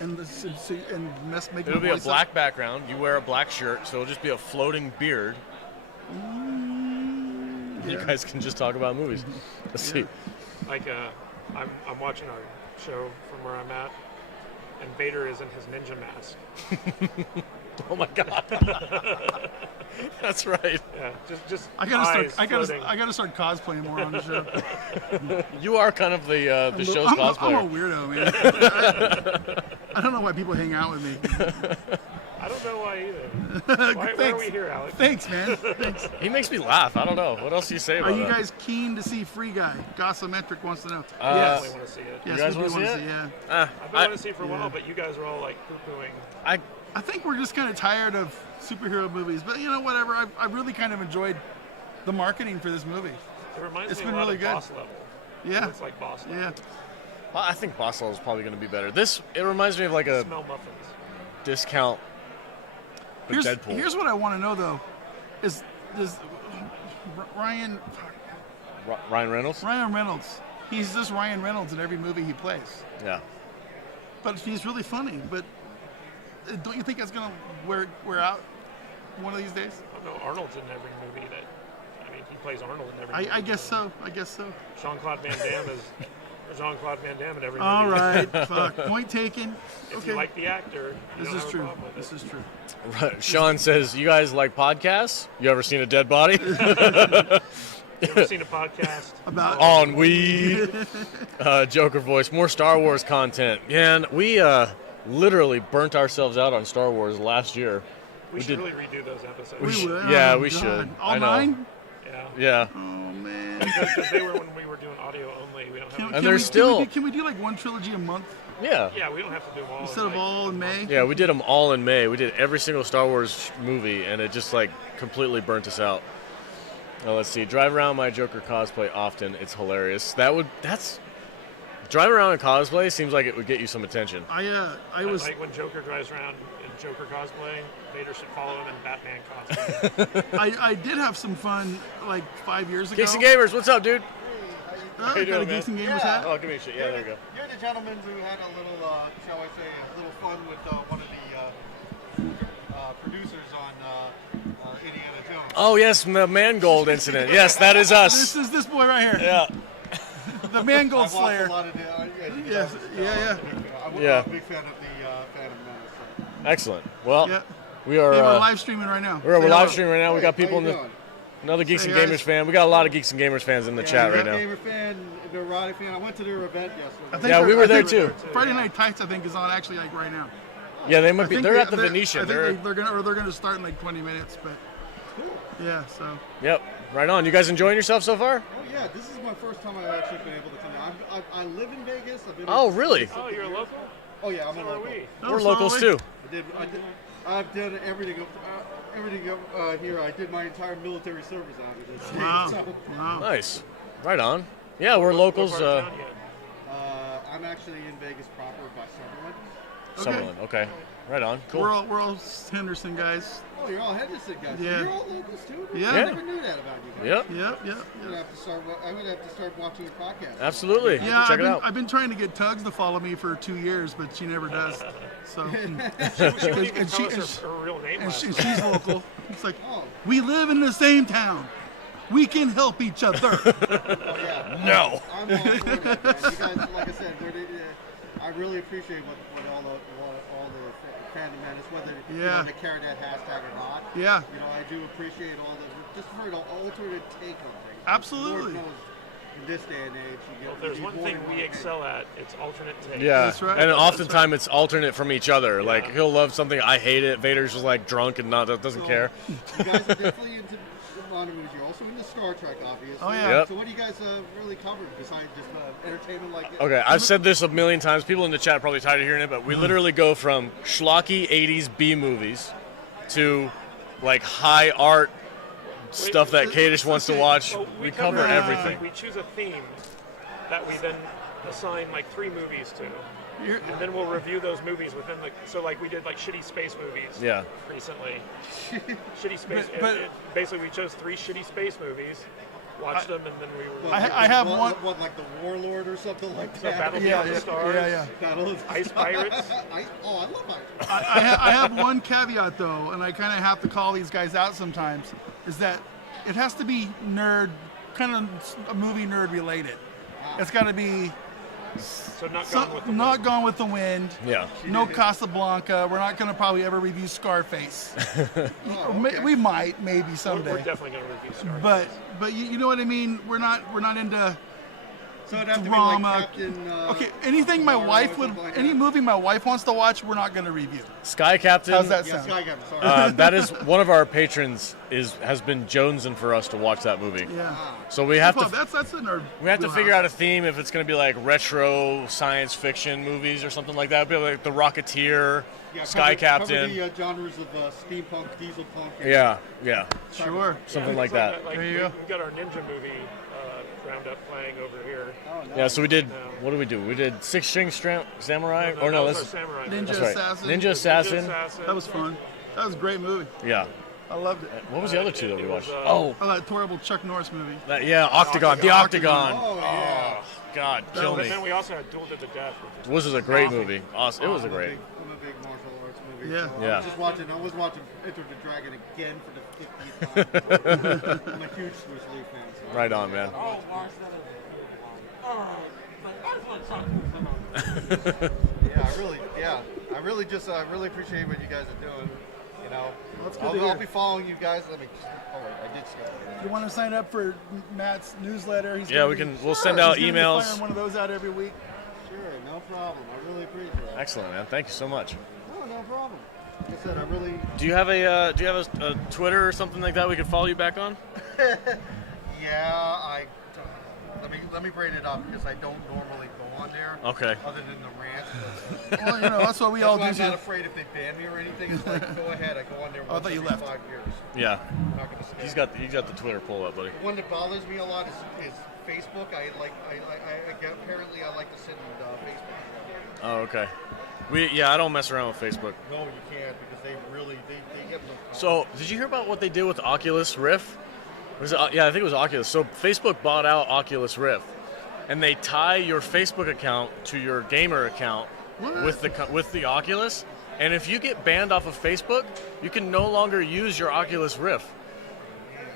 and make It'll my be a voice black background. You wear a black shirt, so it'll just be a floating beard. You yeah. guys can just talk about movies. Let's see. Like, I'm watching our show from where I'm at, and Vader is in his ninja mask. Oh my God. That's right. Yeah, just I gotta eyes start. floating. I gotta start cosplaying more on the show. You are kind of the show's I'm cosplayer. a weirdo, man. I don't know why people hang out with me. I don't know why either. Why are Thanks. we here, Alex? Thanks, man. Thanks. He makes me laugh. I don't know. What else do you say Are about you that? guys keen to see Free Guy? Gossometric wants to know. I yes. really want to see it. Yes, guys we do wanna see wanna it? Yeah. Ah, I've been wanting to see it for a while, but you guys are all like poo-pooing. I think we're just kind of tired of superhero movies, but whatever. I really kind of enjoyed the marketing for this movie. It reminds It's me been a lot really of good. Boss Level. Yeah. It's like Boss Level. Yeah. I think Boss Level is probably going to be better. It reminds me of like a Smell muffins. discount for Deadpool. Here's what I want to know though, is Ryan Ryan Reynolds? Reynolds? He's just Ryan Reynolds in every movie he plays, Yeah. but he's really funny. But don't you think that's gonna wear out one of these days? Oh, no, Arnold's in every movie that. I mean, he plays Arnold in every movie. I guess so. I guess so. Jean-Claude Van Damme is Jean-Claude Van Damme in every movie. All right, fuck. Point taken. If Okay. you like the actor, you This don't is have a true. problem with This it. is true. Right. Sean says, "You guys like podcasts? You ever seen a dead body You ever seen a podcast? About on weed?" Joker voice. More Star Wars content. Man, we literally burnt ourselves out on Star Wars last year. We should did- really redo those episodes. we would. Yeah, Oh, we God. should. All I know. 9? Yeah. Yeah. Oh man. Because they were when we were doing audio only. We don't have. And Can there's we, still- Can we do like one trilogy a month Yeah. Yeah, we don't have to do them all. instead of like, all in May? Yeah, we did them all in May. We did every single Star Wars movie, and it just like completely burnt us out. Let's see. Drive around my Joker cosplay often. It's hilarious. That's driving around in cosplay seems like it would get you some attention. I was like when Joker drives around in Joker cosplay. Vader should follow him in Batman cosplay. I did have some fun like 5 years ago. Geeks and Gamers, what's up, dude? Oh, How you got a doing, Geeks and man? Gamers hat. Oh, give me a shit. Yeah, there you go. You're the gentleman who had a little, shall I say, a little fun with one of the producers on Indiana Jones. Oh yes, the Mangold incident. Yes, that is This us. is this boy right here. Yeah. The Mangold I've watched Slayer. a lot of Yes, yeah. I'm Yeah. a big fan of the Phantom Menace. So. Excellent. Well, Yeah. we are. Hey, we're live streaming right now. We're Say live hello. streaming right now. We got Hey, people how in you the doing? another Geeks and Hey, Gamers guys. fan. We got a lot of Geeks and Gamers fans in the chat right now. Gamer fan, neurotic fan. I went to their event yesterday. I think Yeah, we they're- were I there think too. Friday Night Tights, I think, is on actually like right now. Yeah, they might I be. think They're at the I Venetian. think they're gonna start in like 20 minutes, but yeah. So Yep. Right on. You guys enjoying yourself so far? Oh yeah, this is my first time I've actually been able to come out. I live in Vegas. I've been Oh, in- really? Oh, you're a local? Oh yeah, I'm a So are local. we. We're so locals are we. too. I've done everything. Here. I did my entire military service out of this. Wow. So, Wow. Nice. Right on. Yeah, we're locals. What part of town you in? I'm actually in Vegas proper by Summerlin. Summerlin. Okay. Right on. Cool. We're all Henderson guys. Oh, you're all Henderson guys. Yeah. You're all locals too. Yeah. I never knew that about you guys. Yep. Yep. Yep. I'm gonna have to start. I'm gonna have to start watching your podcast. Absolutely. Yeah, Check it out. I've been trying to get Tugs to follow me for 2 years, but she never does. So She wouldn't even and tell she- us her real name and last she, night. she's local. It's like Oh. we live in the same town. We can help each other. Oh, yeah. No. I'm all for that, man. You guys, like I said, I really appreciate what all the Phantom Menace, whether you Yeah. want to carry that hashtag or not. Yeah. You know, I do appreciate all the just for an alternate take on things. Absolutely. Lord knows, in this day and age, you Well, get if there's you one need thing more than we one excel at, it's alternate take. Yeah. That's right. And That's oftentimes it's alternate from each other. Like Yeah. he'll love something, I hate it. Vader's just like drunk and doesn't So, care. You guys are definitely into a lot of movies. You're also into Star Trek, obviously. Oh, yeah. Yep. So what do you guys really cover besides just entertainment like Okay, I've said this a million times. People in the chat are probably tired of hearing it, but we literally go from schlocky 80s B movies to like high art stuff that Kadish wants to watch. Well, We cover cover- everything. We choose a theme that we then assign like 3 movies to. You're- And then we'll review those movies within so like we did like shitty space movies Yeah. recently. Shitty space. But- basically, we chose 3 shitty space movies, watched them, and then we were. I have one. What, like the Warlord or something like So that? Battle Yeah, Beyond the yeah, Stars. yeah. Battle of the Ice Pirates. I love Ice. I have one caveat though, and I kind of have to call these guys out sometimes, is that it has to be kind of a movie nerd related. It's got to be So not Gone with the Wind. Gone with the Wind. Yeah. No Casablanca. We're not going to probably ever review Scarface. okay. We might, maybe We're someday. definitely going to review Star. But you know what I mean. We're not into So it'd have to drama. be like Captain. Okay, anything my Tomorrow wife or would, something like any that. movie my wife wants to watch, we're not going to review. Sky Captain. How's that Yeah, sound? Sky Captain. Sorry. That is one of our patrons has been jonesing for us to watch that movie. Yeah. So we have Well, to that's a nerd. we have to wheelhouse. figure out a theme if it's going to be like retro science fiction movies or something like that. It'd be like The Rocketeer, Yeah, Sky cover Captain. the genres of steampunk, diesel punk. and- Yeah, yeah, Sure. something like that. Like, There you we, go. We've got our ninja movie roundup playing over here. Oh, no. Yeah, so we did. What did we do? We did Six String Samurai. Or no, that was that's our samurai. Ninja that's right. Assassin. Ninja Assassin. That was fun. That was a great movie. Yeah. I loved it. What was the other two that we it was, watched? Oh, Oh, that horrible Chuck Norris movie. yeah, Octagon. The Octagon. Oh, yeah. Oh, God, kill But me. then we also had Duel to the Death. This was a great movie. Awesome. It was a great. I'm a big martial arts movie. Yeah. So Yeah. I was watching Enter the Dragon again for the 50th time. I'm a huge Bruce Lee fan. So Right on, man. Oh, I really just really appreciate what you guys are doing. You know, That's good to I'll hear. be following you guys. Let me. Oh wait, I did skip. If you want to sign up for Matt's newsletter, Yeah, we'll send out he's gonna be emails. firing one of those out every week. Sure, no problem. I really appreciate it. Excellent, man. Thank you so much. No problem. Like I said, I really. Do you have a Twitter or something like that we could follow you back on? Yeah, let me bring it up because I don't normally go on there. Okay. Other than the rant. Well, you know, that's what we all do. I'm not too. afraid if they ban me or anything. It's like, go ahead. I go on there Oh, I once thought you every left. 5 years. Yeah. I'm not gonna stay. He's got the Twitter pull up, buddy. One that bothers me a lot is Facebook. I apparently I like to sit in Facebook. Oh, okay. I don't mess around with Facebook. No, you can't because they really they get them. So, did you hear about what they did with Oculus Rift? I think it was Oculus. So, Facebook bought out Oculus Rift, and they tie your Facebook account to your gamer account with the Oculus. And if you get banned off of Facebook, you can no longer use your Oculus Rift.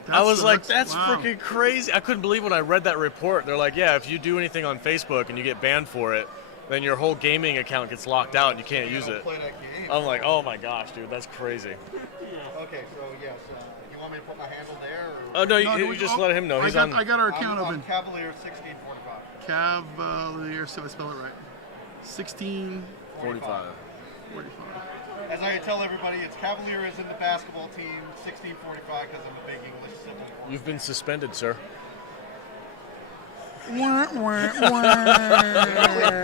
I was like, that's wow. freaking crazy. I couldn't believe when I read that report. They're like, yeah, if you do anything on Facebook and you get banned for it, then your whole gaming account gets locked out and you can't use it. Play that game. I'm like, oh my gosh, dude, that's crazy. Okay, so yes, you want me to put my handle there? Oh no, No, you just let him know. He's I got our account I'm open. Cavalier 1645. Cavalier, so I spell it right. 1645. 45. As I tell everybody, it's Cavalier is in the basketball team 1645 because I'm a big English symbol. You've been suspended, sir. Wah, wah, wah.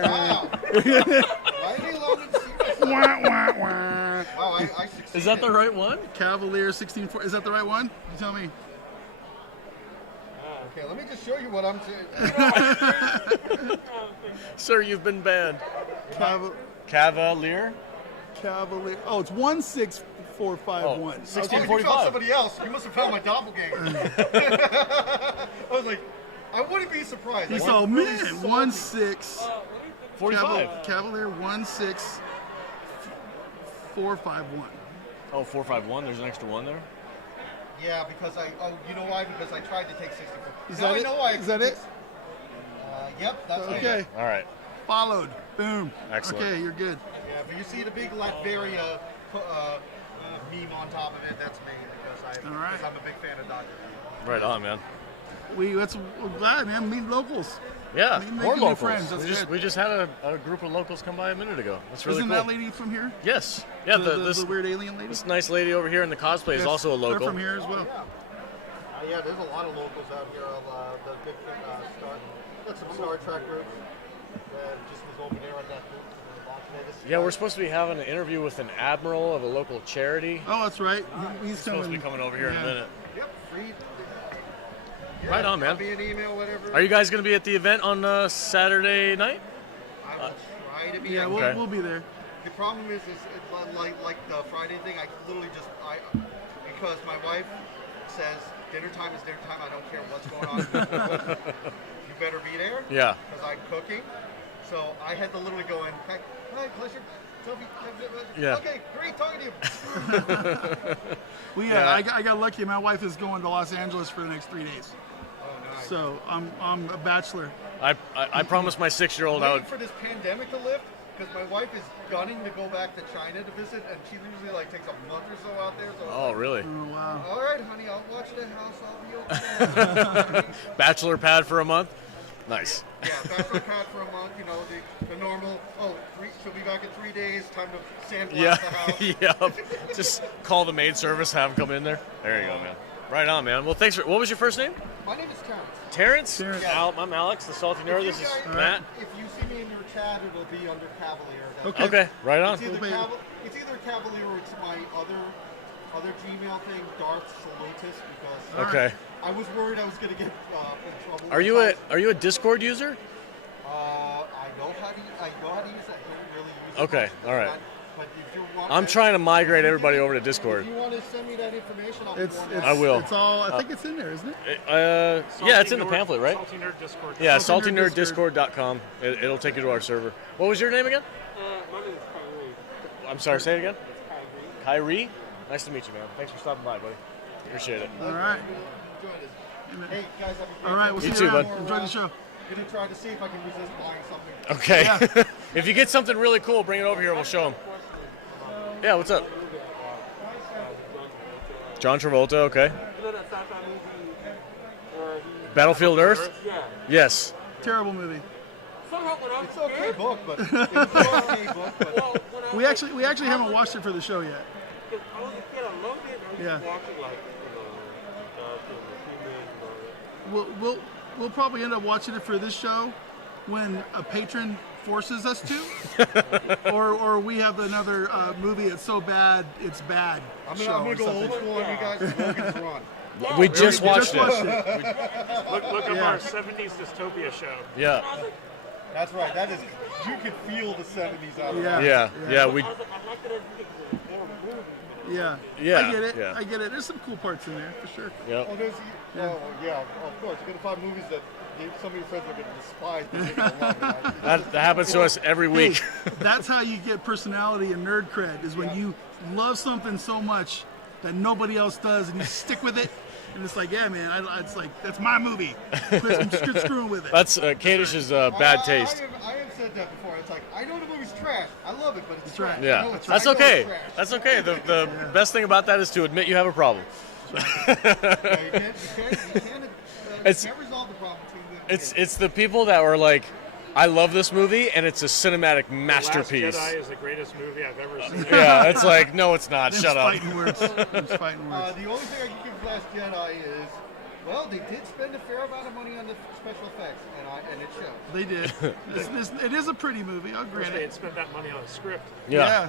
Wow. Why are you allowed to see this? Wah, wah, wah. Wow, I succeeded. Is that the right one? Cavalier 1640. Is that the right one? You tell me. Okay, let me just show you what I'm saying. Sir, you've been banned. Cavalier? Cavalier. Oh, it's 16451. Oh, Oh, you 1645. found somebody else. You must have found my doppelganger. I was like, I wouldn't be surprised. He I saw went really man. salty. 45. Cavalier 16451. Oh, 451. There's an extra one there. Yeah, because you know why? Because I tried to take 64. Is Now that I it? know why. Is that it? Yep, that's Okay. it. All right. Followed. Boom. Excellent. Okay, you're good. Yeah, but you see the big Latveria meme on top of it, that's me. Because All right. I'm a big fan of Dodger. Right on, man. We're glad, man. Meet locals. Yeah, Making more new locals. friends, that's good. We just had a group of locals come by a minute ago. That's really Isn't cool. that lady from here? Yes. Yeah, The this weird alien lady? this nice lady over here in the cosplay is Yes, also a local. They're from here as well. Yeah, there's a lot of locals out here. The big got some Star Trek groups. Just was over there at that booth. Yeah, we're supposed to be having an interview with an admiral of a local charity. Oh, that's right. He's Supposed to be coming over here in a yeah. minute. Yep, free. Yeah, Right on, man. Copy an email, whatever. Are you guys going to be at the event on Saturday night? I will try to be. Yeah, Okay. we'll be there. The problem is it's like the Friday thing. I literally because my wife says dinner time is dinner time. I don't care what's going on. You better be there. Yeah. Because I'm cooking. So I had to literally go in. Hi, pleasure. Toby. Yeah. Okay, great talking to you. Well, Yeah. I got lucky. My wife is going to Los Angeles for the next 3 days. Oh, nice. So I'm a bachelor. I promised my 6-year-old I Waiting would. for this pandemic to lift because my wife is gunning to go back to China to visit, and she usually takes a month or so out there. So Oh, really? Oh, wow. all right, honey, I'll watch the house. I'll be okay. Bachelor pad for a month? Nice. Yeah, bachelor pad for a month. You know the normal. Oh, she'll be back in 3 days. Time to sandblast Yeah. the house. Yeah. Just call the maid service, have them come in there. There you go, man. Right on, man. Well, thanks for. What was your first name? My name is Terrence. Terrence? Terrence. I'm Alex, the Salty Nerd. This is Matt. If you see me in your chat, it'll be under Cavalier. Okay. Okay, right on. It's either Cavalier or it's my other Gmail thing, Darth Salutis, because Okay. I was worried I was going to get in trouble. Are you a Discord user? I know how to use that. I don't really use it. Okay, much, all right. But if you want, I'm trying to migrate everybody over to Discord. If you want to send me that information, I'll It's, be more it's than I will. It's all. I think it's in there, isn't it? Yeah, it's in the pamphlet, right? Salty Nerd Discord. Yeah, Salty Nerd saltynerd.discord.com. It'll take you to our server. What was your name again? My name is Kyrie. I'm sorry, say it again. It's Kyrie? Kyrie. Nice to meet you, man. Thanks for stopping by, buddy. Appreciate it. All right. Hey guys, have a great All right. day. We'll You see too, you around. bud. Enjoy the show. gonna try to see if I can resist buying something. Okay. Yeah. If you get something really cool, bring it over here. We'll show them. Yeah, what's up? John Travolta, okay. You know that sci-fi movie where he... Battlefield Earth? Yeah. Yes. Terrible movie. Somehow when I was It's a okay kid, book, but it's an okay book, but well, when I We was actually haven't watched it for the show yet. I was a kid, I loved it. I was Yeah. just watching like, the He-Man, We'll probably end up watching it for this show when a patron forces us to, or we have another movie. It's so bad, it's bad. I'm show gonna or go something. old school on you guys. Logan's Run. We just We watched just it. watched it. Look up Yeah. our 70s dystopia show. Yeah. That's right. That is. You could feel the 70s out of Yeah. that. Yeah. We. I was like, I liked it as a kid because it was a movie. Yeah. Yeah, I get it. yeah. I get it. There's some cool parts in there for sure. Yep. Oh, yeah, of course. You're gonna find movies that some of your friends are gonna despise. But you're gonna love it. It's That just- happens to us every week. That's how you get personality and nerd cred. Is when you love something so much that nobody else does, and you stick with it. And it's like, yeah, man, it's like that's my movie. Quit screwing with it. That's Kadish's bad taste. I have said that before. It's like I know the movie's trash. I love it, but it's trash. right. I Yeah, know it's that's I know it's okay. trash. That's okay. The best thing about that is to admit you have a problem. Yeah, you can't It's- resolve the problem too. It's the people that were like, I love this movie and it's a cinematic masterpiece. Last Jedi is the greatest movie I've ever seen. Yeah, it's like, no, it's not. Them's Shut up. fighting words. Them's fighting words. The only thing I can give Last Jedi is, well, they did spend a fair amount of money on the special effects, and it shows. They did. It is a pretty movie. I'll Wish grant they it. had spent that money on a script. Yeah.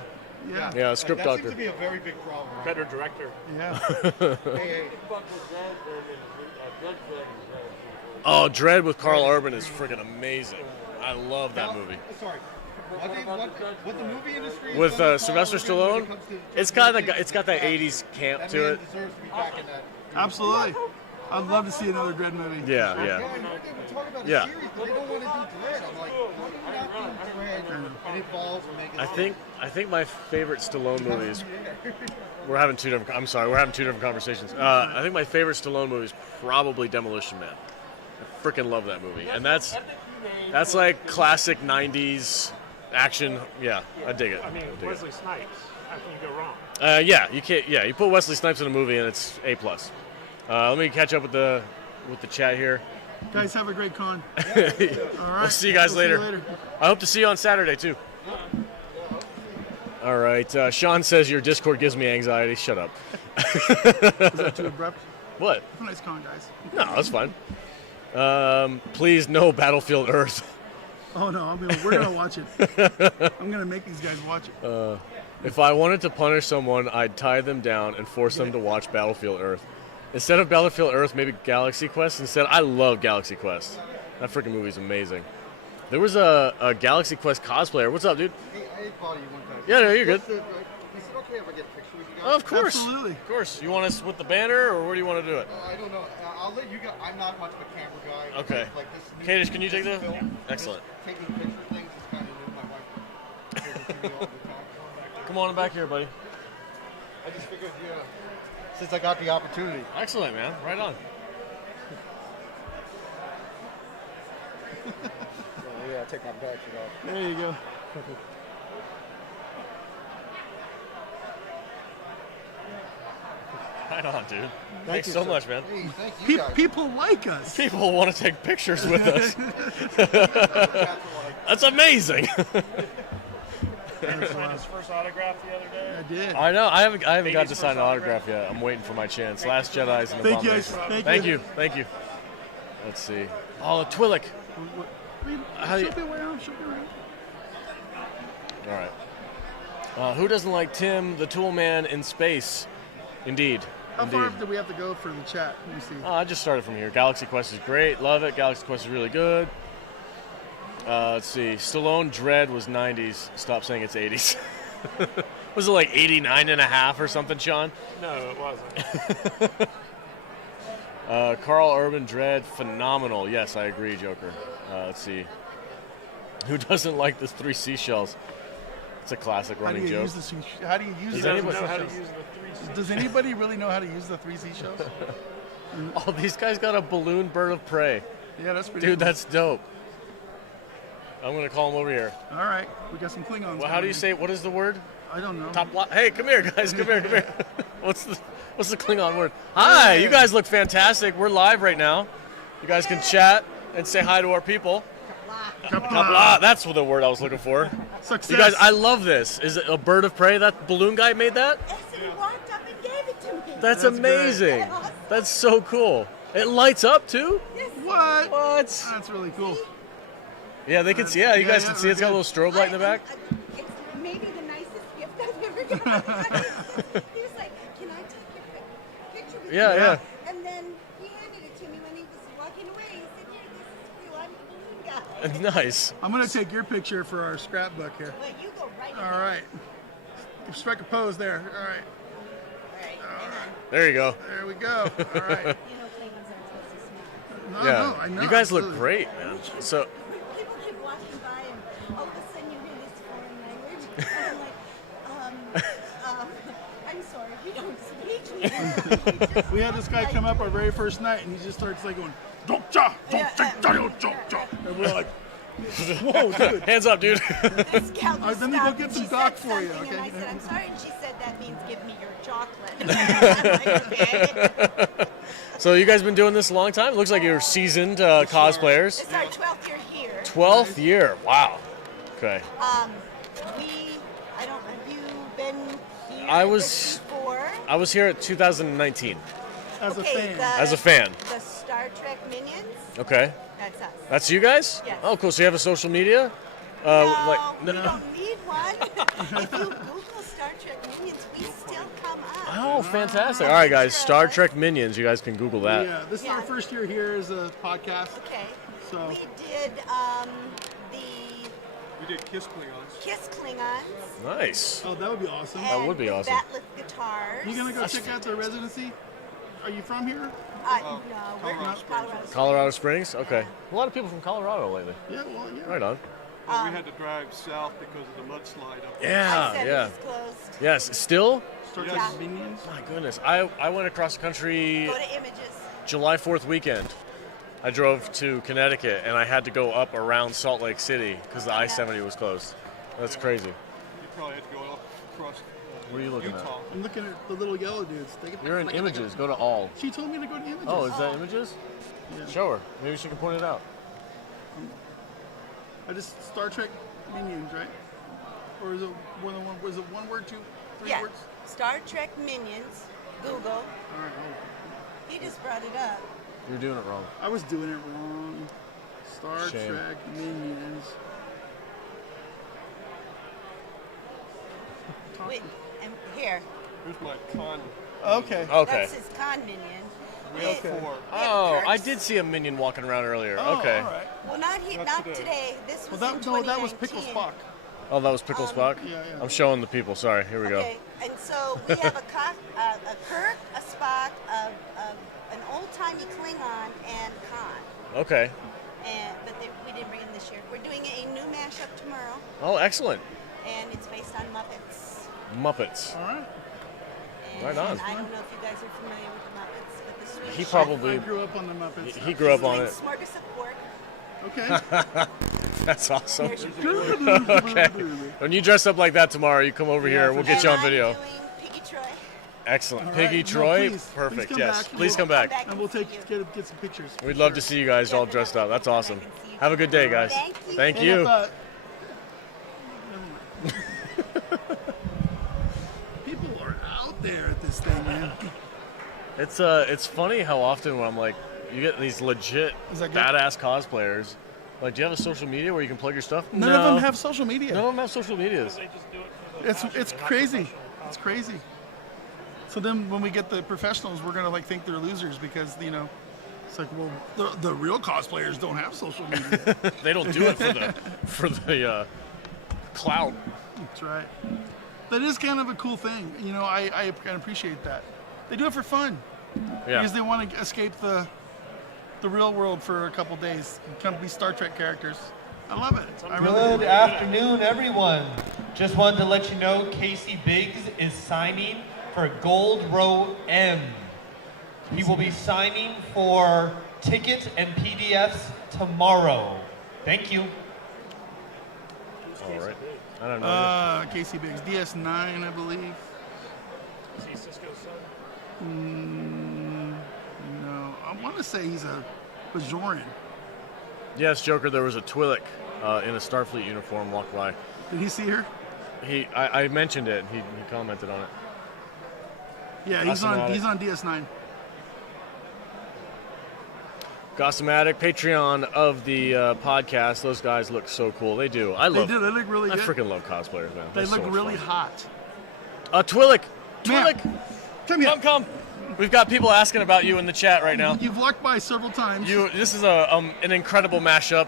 Yeah. Yeah, script that seems doctor. to be a very big problem. Right? Better director. Yeah. Hey, Fuck with Dread and Judge Dredd is very beautiful. Oh, Dread with Carl Urban is freaking amazing. I love that movie. Sorry. What the movie industry is With done to Sylvester Carl Urban when Stallone, it comes to it's got that 80s camp that to man it. deserves to be back in that. Absolutely. I'd love to see another Dread movie. Yeah, Yeah, yeah. I know they were talking about Yeah. a series, but they don't want to do Dread. I'm like, how do you not do Dread? And it involves making. I think my favorite Stallone movie is. We're having two different conversations. I think my favorite Stallone movie is probably Demolition Man. I freaking love that movie, and that's like classic '90s action. Yeah, I dig it. I mean, I dig it. Wesley Snipes. How can you go wrong? Yeah, you can't. Yeah, you put Wesley Snipes in a movie and it's A+. Let me catch up with the chat here. Guys, have a great con. All right. We'll see you guys later. I hope to see you on Saturday too. All right. Sean says your Discord gives me anxiety. Shut up. Is that too abrupt? What? Have a nice con, guys. No, that's fine. Please, no Battlefield Earth. Oh no, we're gonna watch it. I'm gonna make these guys watch it. If I wanted to punish someone, I'd tie them down and force them to watch Battlefield Earth. Instead of Battlefield Earth, maybe Galaxy Quest. Instead, I love Galaxy Quest. That freaking movie's amazing. There was a Galaxy Quest cosplayer. What's up, dude? Hey, I bought you one time. Yeah, no, you're good. Is it okay if I get a picture with you guys? Oh, of course. Absolutely. Of course. You want us with the banner, or where do you want to do it? I don't know. I'll let you guys. I'm not much of a camera guy. Okay. Like this. Kadish, can you take this the- film, Excellent. just taking picture things is kind of new. My wife does it to me all the time. Come on back here, buddy. I just figured, since I got the opportunity. Excellent, man. Right on. Yeah, I take my back shit off. There you go. Right on, dude. Thanks so much, man. Hey, thank you guys. People like us. People want to take pictures with us. That's like, That's amazing. Andrew signed his first autograph the other day. I did. I know. I haven't got Baby's to sign an first autograph yet. I'm waiting for my chance. Last Jedi's an Thank you, abomination. guys. Thank you. Thank you. Let's see. Oh, Twillick. How do you- She'll be around. She'll be around. All right. Who doesn't like Tim, the Tool Man in space? Indeed. How far Indeed. do we have to go for the chat? Let me see. I just started from here. Galaxy Quest is great. Love it. Galaxy Quest is really good. Let's see. Stallone Dread was 90s. Stop saying it's 80s. Was it like 89 and a half or something, Sean? No, it wasn't. Carl Urban Dread, phenomenal. Yes, I agree, Joker. Let's see. Who doesn't like the 3 seashells? It's a classic How do running you joke. use this? How do you use Does the anybody- Know how to seashells? use the 3 Does anybody really know how to use the 3 seashells? Oh, these guys got a balloon bird of prey. Yeah, that's pretty Dude, cool. that's dope. I'm gonna call him over here. All right, we got some Klingons. Well, how do you coming say? What is the word? in. I don't know. Top lot. Hey, come here, guys. Come here. What's the Klingon word? Hi, you guys look fantastic. We're live right now. You guys can chat and say hi to our people. Kapla. That's the word I was looking for. Success. You guys, I love this. Is it a bird of prey? That balloon guy made that? Yes, and he walked up and gave it to me. That's That's amazing. great. Awesome. That's so cool. It lights up too. What? What? That's really cool. Yeah, they can see. Yeah, you guys Yeah, can see. It's got a little strobe light in the back. It's maybe the nicest gift I've ever gotten. He was like, "Can I take your picture with Yeah, you?" yeah. And then he handed it to me when he was walking away. He said, "Here, this is for you. I'm the balloon guy." Nice. I'm gonna take your picture for our scrapbook here. Well, you go right All right. Strike a pose there. All right. All right. Hang on. There you go. There we go. All right. You know, Klingons aren't supposed to smile. No, Yeah. no, I know. You guys look absolutely. great, man. So, People keep walking by, and all of a sudden you hear this foreign language, and I'm like, I'm sorry, we don't speak. We had this guy come up our very first night, and he just starts like going, "Doctor, doctor." And we're like, "Whoa, dude!" hands up, dude. This gal just Let me go stopped get and some she doc said for you, something, okay? And I said, "I'm sorry," and she said, "That means give me your chocolate." I'm like, "Okay." So you guys been doing this a long time? It looks like you're seasoned cosplayers. It's our 12th year here. 12th year. Wow. Okay. Have you been here I was- before? I was here at 2019 As a Okay, fan. as a fan. The Star Trek Minions, Okay. that's us. That's you guys? Yes. Oh, cool. So you have a social media? No, we don't need one. If you Google Star Trek Minions, we still come up. Oh, fantastic. All right, guys. Star Trek Minions. You guys can Google that. Yeah, this is our Yeah. first year here as a podcast. Okay. So- We did the We did Kiss Klingons. Kiss Klingons. Nice. Oh, that would be awesome. And would be the awesome. Batleth guitars. You gonna go check out the residency? Are you from here? No, we're Colorado from Springs. Colorado Springs. Colorado Springs? Okay. A lot of people from Colorado lately. Yeah, well, yeah. Right on. But we had to drive south because of the mudslide up there. I Yeah, said yeah. it was closed. Yes. Still? Star Yeah. Trek Minions. My goodness. I went across the country Go to Images. July 4th weekend. I drove to Connecticut and I had to go up around Salt Lake City because the I-70 was closed. That's crazy. You probably had to go up across What are you looking at? Utah. I'm looking at the little yellow dudes. You're in Images. Go to all. She told me to go to Images. Oh, is that Images? Yeah. Show her. Maybe she can point it out. I just Star Trek Minions, right? Or is it more than one? Was it one word, three Yeah. words? Star Trek Minions. Google. All right. He just brought it up. You're doing it wrong. I was doing it wrong. Star Shame. Trek Minions. Wait, and here. Here's my con. Okay. Okay. That's his con minion. We have Okay. 4. Oh, I Perks. did see a minion walking around earlier. Oh, Okay. all right. Well, not today. This was Well, in that was Pickle 2019. Spock. Oh, that was Pickle Spock? Yeah, yeah. I'm showing the people. Sorry. Here we go. Okay, and so we have a Kirk, a Spock, an old-timey Klingon, and Khan. Okay. But we didn't bring him this year. We're doing a new mashup tomorrow, Oh, excellent. and it's based on Muppets. Muppets. All right. And Right on. I don't know if you guys are familiar with the Muppets, but the Swedish He I probably. grew up on the Muppets. He grew up on it. Smartest of pork. Okay. That's awesome. There's your Okay. When you dress up like that tomorrow, you come over here. We'll get you on And video. I'm doing Piggy Troy. Excellent. All Piggy right. No, Troy. please Perfect. come Yes. back. Please come back. And we'll get some pictures. We'd love to see you guys all dressed up. That's awesome. Have a good day, guys. Thank you. Thank And you. if, people are out there at this thing, man. It's funny how often when I'm like, you get these legit Is that good? badass cosplayers. Like, do you have a social media where you can plug your stuff? None No. of them have social media. None of them have social medias. They just do it for the It's passion, it's not crazy. professional. It's crazy. So then when we get the professionals, we're gonna like think they're losers because it's like, well, the real cosplayers don't have social media. They don't do it for the clout. That's right. That is kind of a cool thing. I kind of appreciate that. They do it for fun Yeah. because they want to escape the real world for a couple days. Come be Star Trek characters. I love it. I really Good do. afternoon, everyone. Just wanted to let you know Casey Biggs is signing for Gold Row M. He will be signing for Tickets and PDFs tomorrow. Thank you. All right. I don't know. Casey Biggs, DS9, I believe. Is he Cisco's son? No, I want to say he's a Bajoran. Yes, Joker, there was a Twi'lek in a Starfleet uniform walked by. Did he see her? I mentioned it. He commented on it. Yeah, he's on DS9. Gossamatic, Patreon of the podcast. Those guys look so cool. They do. They look really I good. freaking love cosplayers, man. They They're so look much really fun. hot. Twi'lek. Ma'am, come here. Come. We've got people asking about you in the chat right now. You've walked by several times. This is an incredible mashup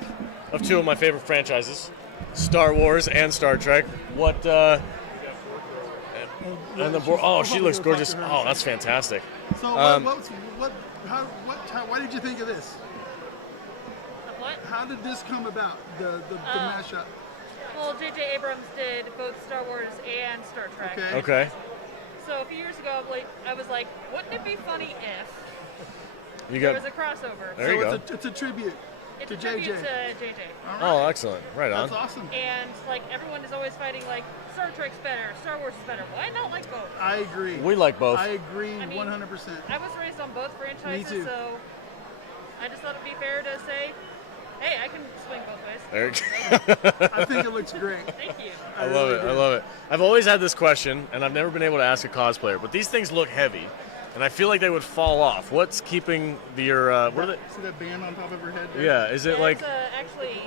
of two of my favorite franchises, Star Wars and Star Trek. What? And the board. Oh, she looks gorgeous. Oh, that's fantastic. So why did you think of this? What? How did this come about? The mashup. Well, J.J. Abrams did both Star Wars and Star Trek. Okay. So a few years ago, I was like, wouldn't it be funny if You there got. was a crossover? There you go. It's a tribute. It's to a tribute JJ. to JJ. Oh, excellent. Right on. That's awesome. And like everyone is always fighting like Star Trek's better, Star Wars is better. Why not like both? I agree. We like both. I agree I mean, 100%. I was raised on both franchises, Me too. so I just thought it'd be fair to say, hey, I can swing both ways. There. I think it looks great. Thank you. I love it. I love it. I've always had this question, and I've never been able to ask a cosplayer, but these things look heavy, and I feel like they would fall off. What's keeping your, what are they? See that band on top of her head there? Yeah, is it like, It's actually,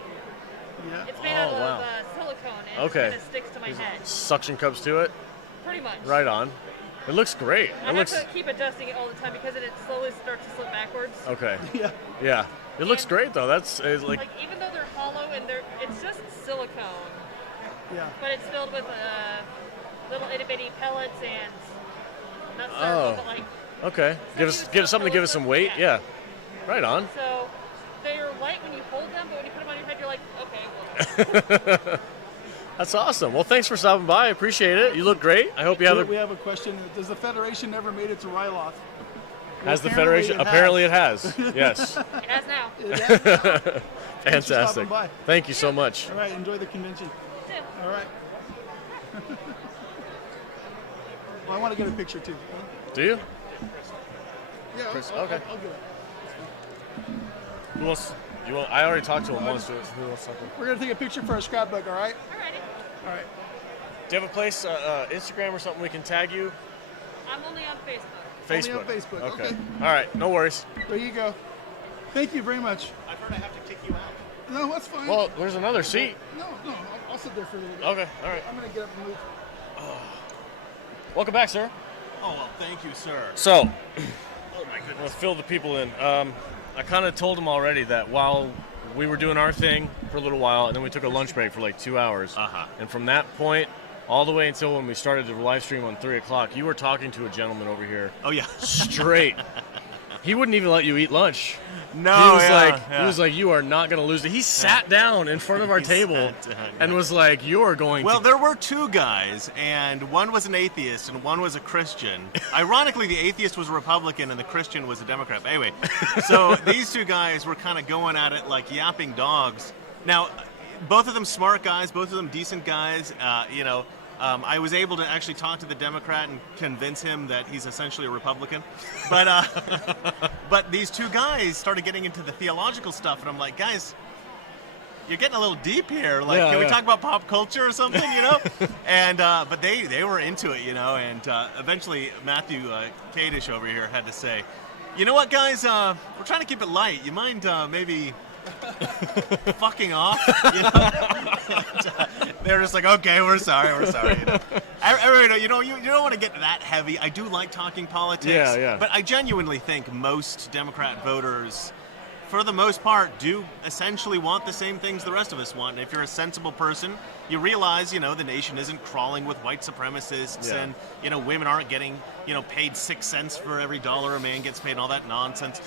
Yeah. it's made out Oh, of wow. silicone and Okay. it kind of sticks to my head. suction cups to it? Pretty much. Right on. It looks great. I It looks, have to keep adjusting it all the time because it slowly starts to slip backwards. okay. Yeah. Yeah. It looks great, though. That's like, Like even though they're hollow and it's just silicone, Yeah. but it's filled with little itty bitty pellets and not Oh. styrofoam, but like okay. Give us something to give us some weight. Yeah. Right on. so. They're light when you hold them, but when you put them on your head, you're like, okay, well. That's awesome. Well, thanks for stopping by. I appreciate it. You look great. I hope you have We a. have a question. Does the Federation never made it to Ryloth? Has the Federation? Apparently it has. Yes. It has now. It has now. Thanks for Fantastic. stopping by. Thank you so much. All right. Enjoy the convention. Yeah. All right. Well, I want to get a picture too. Do you? Yeah. Chris, I'll okay. get it. Who wants? You want? I already talked to him once. Who wants something? We're gonna take a picture for our scrapbook. All right. Alrighty. All right. Do you have a place, Instagram or something we can tag you? I'm only on Facebook. Only Facebook. on Facebook, okay. All right. No worries. There you go. Thank you very much. I've heard I have to kick you out. No, that's fine. Well, there's another seat. No, I'll sit there for a little bit. Okay. All right. I'm gonna get up and move. Welcome back, sir. Oh, well, thank you, sir. So, Oh, my I'm gonna goodness. fill the people in. I kind of told them already that while we were doing our thing for a little while, and then we took a lunch break for like 2 hours. And from that point all the way until when we started the live stream on 3 o'clock, you were talking to a gentleman over here. Oh, yeah. Straight. He wouldn't even let you eat lunch. No, he was yeah. he was like, you are not going to lose it. He sat down in front of our table and was like, you are going Well, to. there were two guys, and one was an atheist and one was a Christian. Ironically, the atheist was a Republican and the Christian was a Democrat. But anyway, so these two guys were kind of going at it like yapping dogs. Now, both of them smart guys, both of them decent guys. I was able to actually talk to the Democrat and convince him that he's essentially a Republican. But these two guys started getting into the theological stuff, and I'm like, guys, you're getting a little deep here. Like, can we talk about pop culture or something, And but they were into it, and eventually Matthew Kadish over here had to say, you know what, guys, we're trying to keep it light. You mind maybe fucking off? They're just like, okay, we're sorry. Everybody, you don't want to get that heavy. I do like talking politics, Yeah. but I genuinely think most Democrat voters, for the most part, do essentially want the same things the rest of us want. And if you're a sensible person, you realize, the nation isn't crawling with white supremacists, and women aren't getting, paid 6 cents for every dollar a man gets paid, and all that nonsense.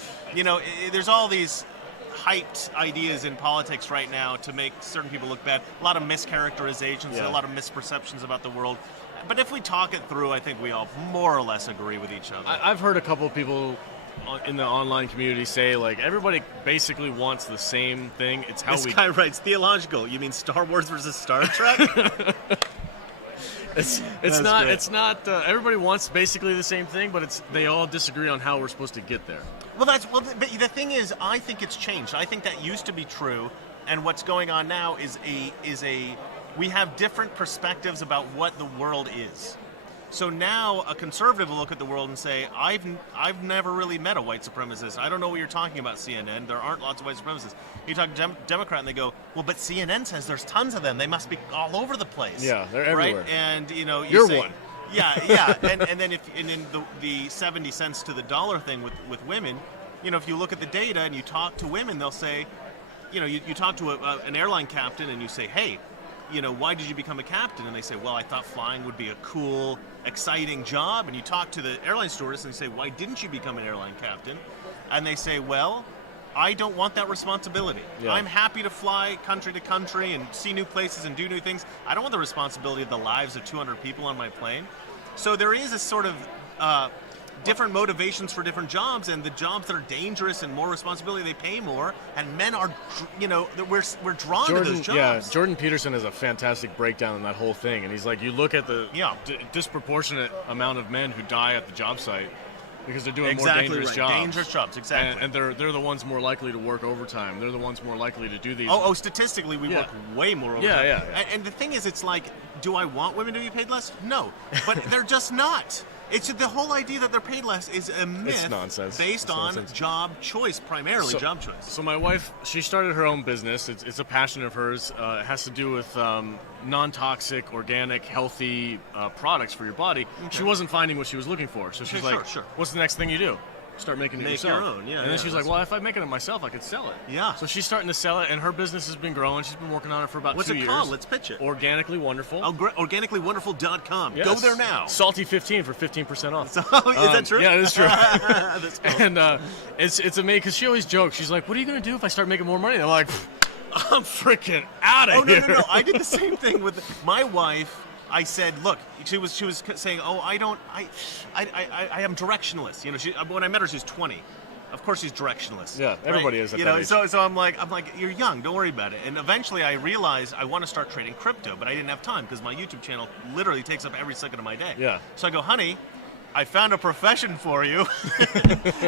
There's all these hyped ideas in politics right now to make certain people look bad. A lot of mischaracterizations, a lot of misperceptions about the world. But if we talk it through, I think we all more or less agree with each other. I've heard a couple of people in the online community say like everybody basically wants the same thing. It's how This we. guy writes theological. You mean Star Wars versus Star Trek? It's That's not. great. It's not. Everybody wants basically the same thing, but they all disagree on how we're supposed to get there. Well, but the thing is, I think it's changed. I think that used to be true, and what's going on now is we have different perspectives about what the world is. So now a conservative will look at the world and say, I've never really met a white supremacist. I don't know what you're talking about, CNN. There aren't lots of white supremacists. You talk to Democrat and they go, well, but CNN says there's tons of them. They must be all over the place. Yeah, they're everywhere. Right? And You're say, one. Yeah. and then the 70 cents to the dollar thing with women, if you look at the data and you talk to women, they'll say, you talk to an airline captain and you say, hey, why did you become a captain? And they say, well, I thought flying would be a cool, exciting job. And you talk to the airline stewardess and you say, why didn't you become an airline captain? And they say, well, I don't want that responsibility. Yeah. I'm happy to fly country to country and see new places and do new things. I don't want the responsibility of the lives of 200 people on my plane. So there is a sort of different motivations for different jobs, and the jobs that are dangerous and more responsibility, they pay more, and men are, we're drawn to those jobs. Yeah, Jordan Peterson has a fantastic breakdown on that whole thing, and he's like, you look at the disproportionate amount of men who die at the job site because they're doing more dangerous jobs. Dangerous jobs, exactly. And they're the ones more likely to work overtime. They're the ones more likely to do these. Oh, statistically, we work way more overtime. Yeah. And the thing is, it's like, do I want women to be paid less? No, but they're just not. It's the whole idea that they're paid less is a myth. It's nonsense. Based It's on nonsense. job choice, primarily job choice. So my wife, she started her own business. It's a passion of hers. It has to do with non-toxic, organic, healthy products for your body. Okay. She wasn't finding what she was looking for. So she's like, sure. what's the next thing you do? Start making it Make yourself. your own, yeah. And then she's like, well, if I'm making it myself, I could sell it. Yeah. So she's starting to sell it, and her business has been growing. She's been working on it for about 2 years. What's it called? Let's pitch it. Organically Wonderful. Organicallywonderful.com. Yes. Go there now. Salty 15 for 15% off. Is that true? Yeah, it is true. That's cool. And it's amazing because she always jokes. She's like, "What are you gonna do if I start making more money?" And I'm like, "I'm freaking out of here." No. I did the same thing with my wife. I said, look, she was saying, oh, I am directionless. When I met her, she was 20. Of course, she's directionless. Yeah, everybody right? is. At that age. So I'm like, you're young. Don't worry about it. And eventually, I realized I want to start trading crypto, but I didn't have time because my YouTube channel literally takes up every second of my day. Yeah. So I go, honey, I found a profession for you.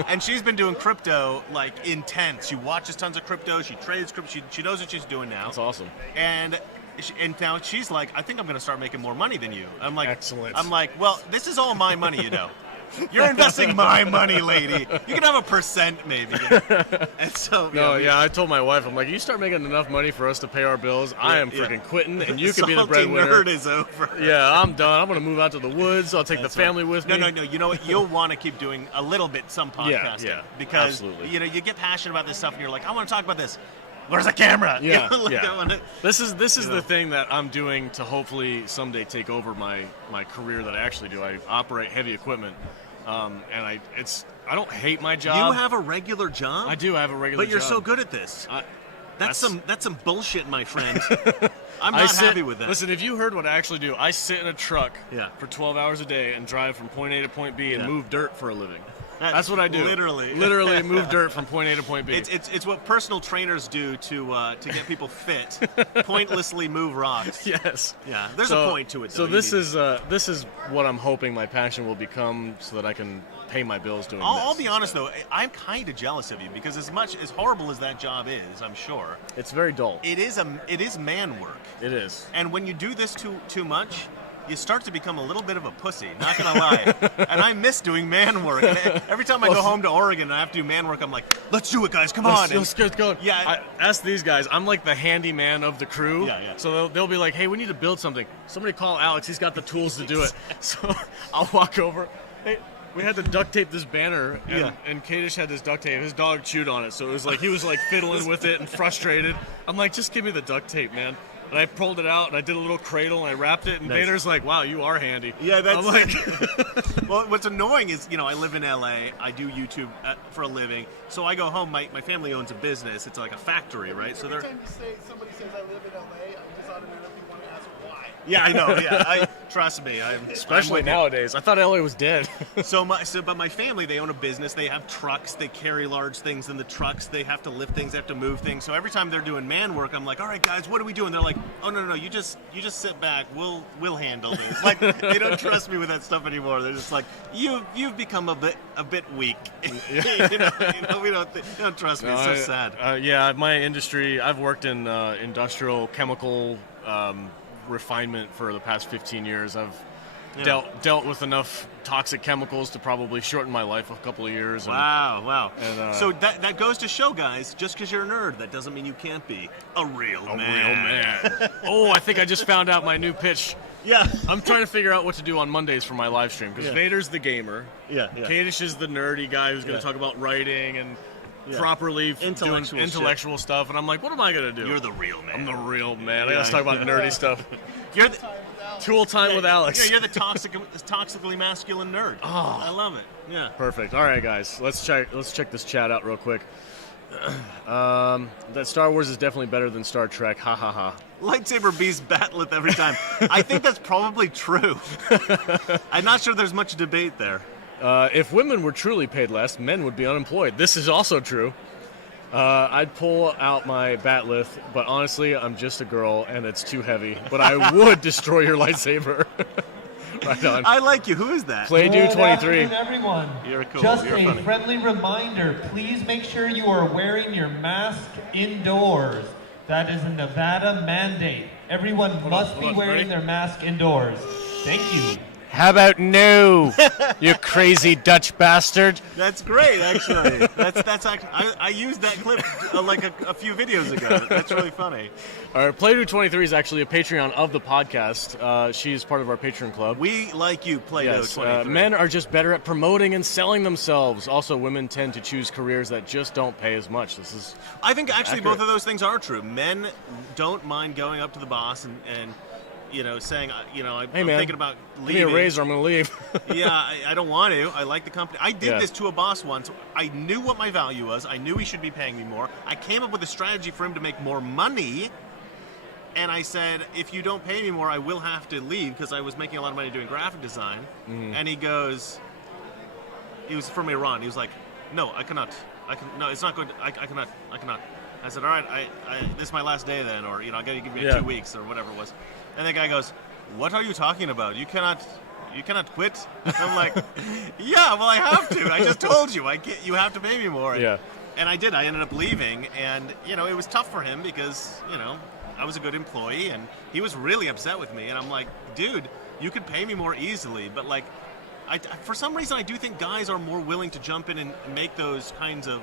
And she's been doing crypto like intense. She watches tons of crypto. She trades crypto. She knows what she's doing now. That's awesome. And now she's like, I think I'm going to start making more money than you. I'm like, excellent. I'm like, well, this is all my money, You're investing my money, lady. You can have 1% maybe. And so, I told my wife, I'm like, you start making enough money for us to pay our bills, I am freaking quitting, and you can be the Salty breadwinner. nerd is over. Yeah, I'm done. I'm gonna move out to the woods. I'll take the family with me. No. You know what? You'll want to keep doing a little bit some podcasting. Yeah, because absolutely. you get passionate about this stuff, and you're like, I want to talk about this. Where's the camera? Yeah, I wanna, This is the thing that I'm doing to hopefully someday take over my career that I actually do. I operate heavy equipment, and I don't hate my job. You have a regular job? I do. I have a regular job. But you're so good at this. That's some bullshit, my friend. I'm I not sit- happy with that. Listen, if you heard what I actually do, I sit in a truck Yeah. for 12 hours a day and drive from point A to point B and Yeah. move dirt for a living. That's what I do. Literally. Literally move dirt from point A to point B. It's what personal trainers do to get people fit. Pointlessly move rocks. Yes. Yeah. There's a point to it. Though. So this is what I'm hoping my passion will become, so that I can pay my bills doing I'll this. be honest though, I'm kind of jealous of you because as horrible as that job is, I'm sure It's very dull. it is man work. It is. And when you do this too much, you start to become a little bit of a pussy, not gonna lie. And I miss doing man work. And every time I go home to Oregon and I have to do man work, I'm like, let's do it, guys, come on. Let's get going. Yeah. I ask these guys. I'm like the handyman of the crew. Yeah. So they'll be like, hey, we need to build something. Somebody call Alex. He's got the tools to do it. So I'll walk over. Hey, we had to duct tape this banner, and Kadish had this duct tape. His dog chewed on it, so it was like he was like fiddling with it and frustrated. I'm like, just give me the duct tape, man. And I pulled it out, and I did a little cradle, and I wrapped it, and Nice. Vader's like, wow, you are handy. Yeah, that's I'm like, well, what's annoying is, I live in LA. I do YouTube for a living. So I go home. My family owns a business. It's like a factory, right? So Every time somebody says I live in LA, I just automatically want to ask why. Yeah, I know. Yeah, trust me. Especially I'm with you. nowadays. I thought LA was dead. But my family, they own a business. They have trucks. They carry large things in the trucks. They have to lift things. They have to move things. So every time they're doing man work, I'm like, all right, guys, what are we doing? They're like, oh no, you just sit back. We'll handle this. Like they don't trust me with that stuff anymore. They're just like, you've become a bit weak. you know, we don't trust me. It's so sad. Yeah, my industry. I've worked in industrial chemical. Refinement for the past 15 years. I've dealt with enough toxic chemicals to probably shorten my life a couple of years. Wow. And, so that goes to show, guys, just because you're a nerd, that doesn't mean you can't be a real man. Oh, I think I just found out my new pitch. Yeah. I'm trying to figure out what to do on Mondays for my live stream, because Vader's the gamer. Yeah. Kadish is the nerdy guy who's going to talk about writing and properly doing intellectual stuff, and I'm like, what am I gonna do? You're the real man. I'm the real man. I gotta talk about nerdy stuff. You're the Tool time with Alex. Yeah, you're the toxically masculine nerd. Oh, I love it. Yeah. Perfect. All right, guys, let's check this chat out real quick. That Star Wars is definitely better than Star Trek. Ha ha ha. Lightsaber beast battleth every time. I think that's probably true. I'm not sure there's much debate there. If women were truly paid less, men would be unemployed. This is also true. I'd pull out my batleth, but honestly, I'm just a girl and it's too heavy. But I would destroy your lightsaber. Right on. I like you. Who is that? Playdude 23. Everyone. You're cool. Just You're a funny. friendly reminder, please make sure you are wearing your mask indoors. That is a Nevada mandate. Everyone must be wearing their mask indoors. Thank you. How about no, you crazy Dutch bastard? That's great, actually. That's actually. I used that clip like a few videos ago. That's really funny. All right, Playdude 23 is actually a Patreon of the podcast. She's part of our Patreon club. We like you, Playdude 23. Men are just better at promoting and selling themselves. Also, women tend to choose careers that just don't pay as much. This is. I think actually accurate. both of those things are true. Men don't mind going up to the boss and saying, I'm thinking about leaving. Give me a raise or I'm going to leave. Yeah, I don't want to. I like the company. I did this to a boss once. I knew what my value was. I knew he should be paying me more. I came up with a strategy for him to make more money. And I said, if you don't pay me more, I will have to leave, because I was making a lot of money doing graphic design. Mm-hmm. And he was from Iran. He was like, no, I cannot. No, it's not good. I cannot. I said, all right, this is my last day then, or I got to give me 2 weeks or whatever it was. And the guy goes, what are you talking about? You cannot quit. I'm like, yeah, well, I have to. I just told you. You have to pay me more. Yeah. And I did. I ended up leaving, and it was tough for him because I was a good employee, and he was really upset with me. And I'm like, dude, you could pay me more easily, but like, for some reason, I do think guys are more willing to jump in and make those kinds of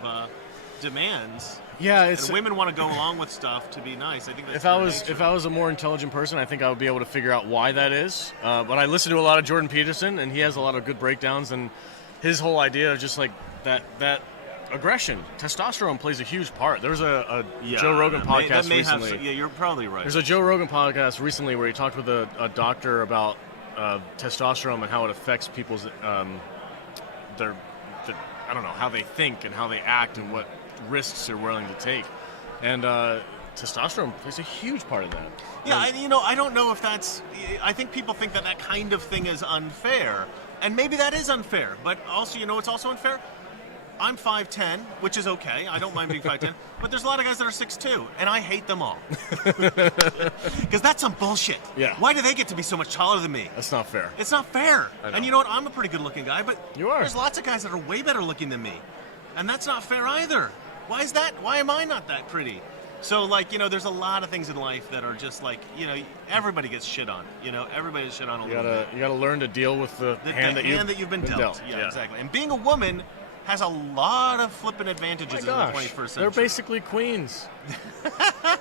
demands. Yeah, and women want to go along with stuff to be nice. I think that's if I was a more intelligent person, I think I would be able to figure out why that is. But I listen to a lot of Jordan Peterson, and he has a lot of good breakdowns, and his whole idea of just like that aggression, testosterone plays a huge part. There was a Joe Rogan podcast recently. Yeah, you're probably right. There's a Joe Rogan podcast recently where he talked with a doctor about testosterone and how it affects people's I don't know, how they think and how they act and what risks they're willing to take. And testosterone plays a huge part of that. Yeah, I don't know if that's... I think people think that kind of thing is unfair. And maybe that is unfair. But also, it's also unfair? I'm 5'10", which is okay. I don't mind being 5'10". But there's a lot of guys that are 6'2", and I hate them all. Because that's some bullshit. Yeah. Why do they get to be so much taller than me? That's not fair. It's not fair. I know. And you know what? I'm a pretty good-looking guy, but you are. There's lots of guys that are way better looking than me. And that's not fair either. Why is that? Why am I not that pretty? So, there's a lot of things in life that are just everybody gets shit on. Everybody gets shit on a little bit. You gotta learn to deal with the hand that you've been dealt. Yeah, exactly. And being a woman has a lot of flipping advantages in the 21st century. They're basically queens.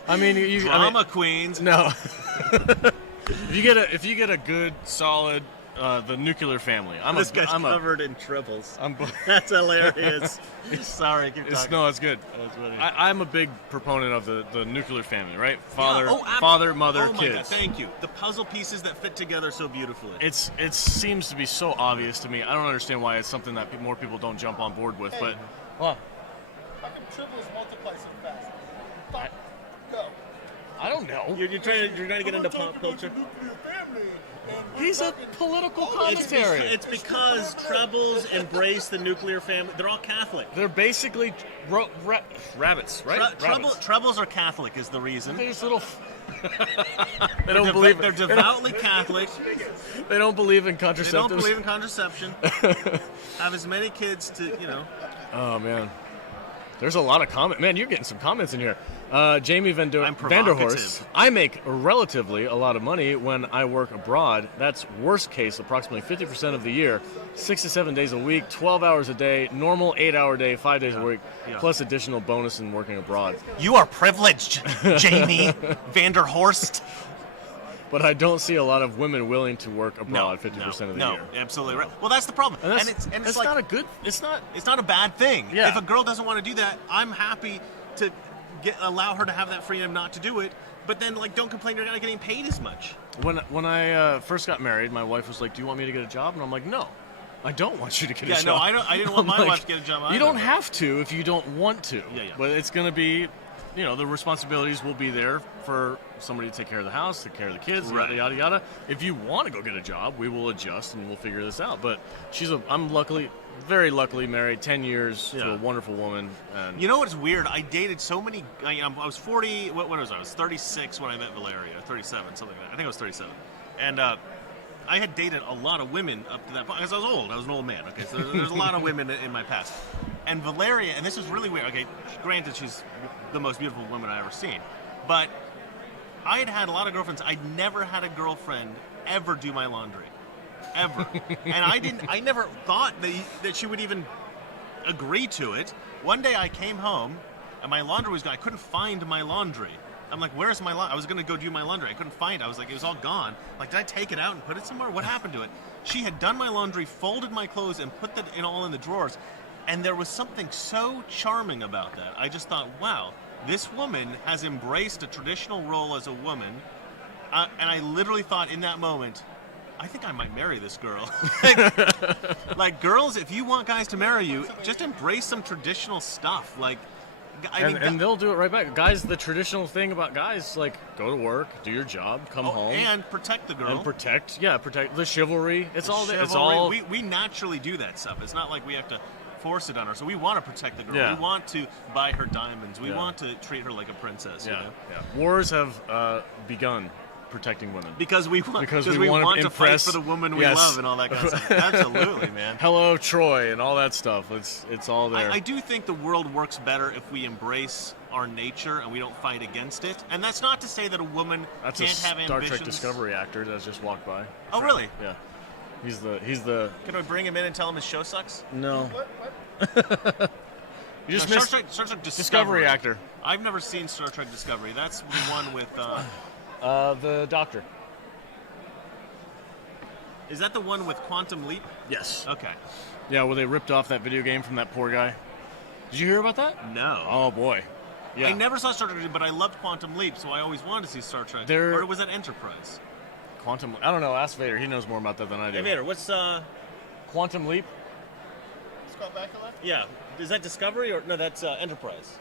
I mean, drama queens. No. If you get a good, solid, the nuclear family. This guy's covered in triples. That's hilarious. Sorry, keep talking. No, it's good. I'm a big proponent of the nuclear family, right? Father, mother, kids. My God, thank you. The puzzle pieces that fit together so beautifully. It seems to be so obvious to me. I don't understand why it's something that more people don't jump on board with. But how come triples multiply so fast? Go. I don't know. You're trying to get into pop culture. Eddie's a political commentary. It's because trebles embrace the nuclear family. They're all Catholic. They're basically rabbits, right? Trebles are Catholic is the reason. They're just little. They They're don't believe. They're devoutly Catholic. They don't believe in They contraceptives. don't believe in contraception. Have as many kids to, Oh man, there's a lot of comments. Man, you're getting some comments in here. Jamie I'm Vanderhorst. provocative. I make relatively a lot of money when I work abroad. That's worst case, approximately 50% of the year, 6 to 7 days a week, 12 hours a day, normal 8-hour day, 5 days a week, plus additional bonus in working abroad. You are privileged, Jamie Vanderhorst. But I don't see a lot of women willing to work abroad 50% of the year. No, absolutely right. Well, that's the problem. And it's like, not a good. It's not a bad thing. Yeah. If a girl doesn't want to do that, I'm happy to allow her to have that freedom not to do it. But then, don't complain you're not getting paid as much. When I first got married, my wife was like, "Do you want me to get a job?" And I'm like, "No, I don't want you to get a job." Yeah, no, I didn't want my wife to get a job either. You don't have to if you don't want to. Yeah. But it's going to be, the responsibilities will be there for somebody to take care of the house, take care of the kids, Right. yada yada yada. If you want to go get a job, we will adjust and we'll figure this out. But I'm very luckily married 10 years to a wonderful woman. And You know what's weird? I dated so many. I was 40. What was I? I was 36 when I met Valeria. 37, something like that. I think I was 37. And I had dated a lot of women up to that point because I was old. I was an old man. Okay, so there's a lot of women in my past. And Valeria, and this was really weird. Okay, granted, she's the most beautiful woman I ever seen, but I had a lot of girlfriends. I'd never had a girlfriend ever do my laundry. Ever. And I never thought that she would even agree to it. One day I came home and my laundry was gone. I couldn't find my laundry. I'm like, where's my laundry? I was going to go do my laundry. I couldn't find it. I was like, it was all gone. Like, did I take it out and put it somewhere? What happened to it? She had done my laundry, folded my clothes, and put that all in the drawers. And there was something so charming about that. I just thought, wow, this woman has embraced a traditional role as a woman. And I literally thought in that moment, I think I might marry this girl. like, girls, if you want guys to marry you, just embrace some traditional stuff. Like, and they'll do it right back. Guys, the traditional thing about guys, go to work, do your job, come home, and protect the girl, and protect the chivalry. It's all. We naturally do that stuff. It's not like we have to force it on her. So we want to protect the girl. Yeah. We want to buy her diamonds. We want to treat her like a princess. Yeah. You know? Yeah. Wars have begun protecting women because we want to impress, fight for the woman we love and all that kind of stuff. Absolutely, man. Hello, Troy, and all that stuff. It's all there. I do think the world works better if we embrace our nature and we don't fight against it. And that's not to say that a woman can't have ambitions. Star Trek Discovery actor that just walked by. Oh, really? Yeah. He's the. Can we bring him in and tell him his show sucks? No. You just Star missed Trek Discovery actor. I've never seen Star Trek Discovery. That's the one with. The Doctor. Is that the one with Quantum Leap? Yes. Okay. Yeah, where they ripped off that video game from that poor guy. Did you hear about that? No. Oh boy. Yeah. I never saw Star Trek, but I loved Quantum Leap, so I always wanted to see Star Trek. Or was that Enterprise? Quantum. I don't know. Ask Vader. He knows more about that than I do. Hey Vader, what's Quantum Leap? Scott Bakula? Yeah. Is that Discovery or no? That's Enterprise.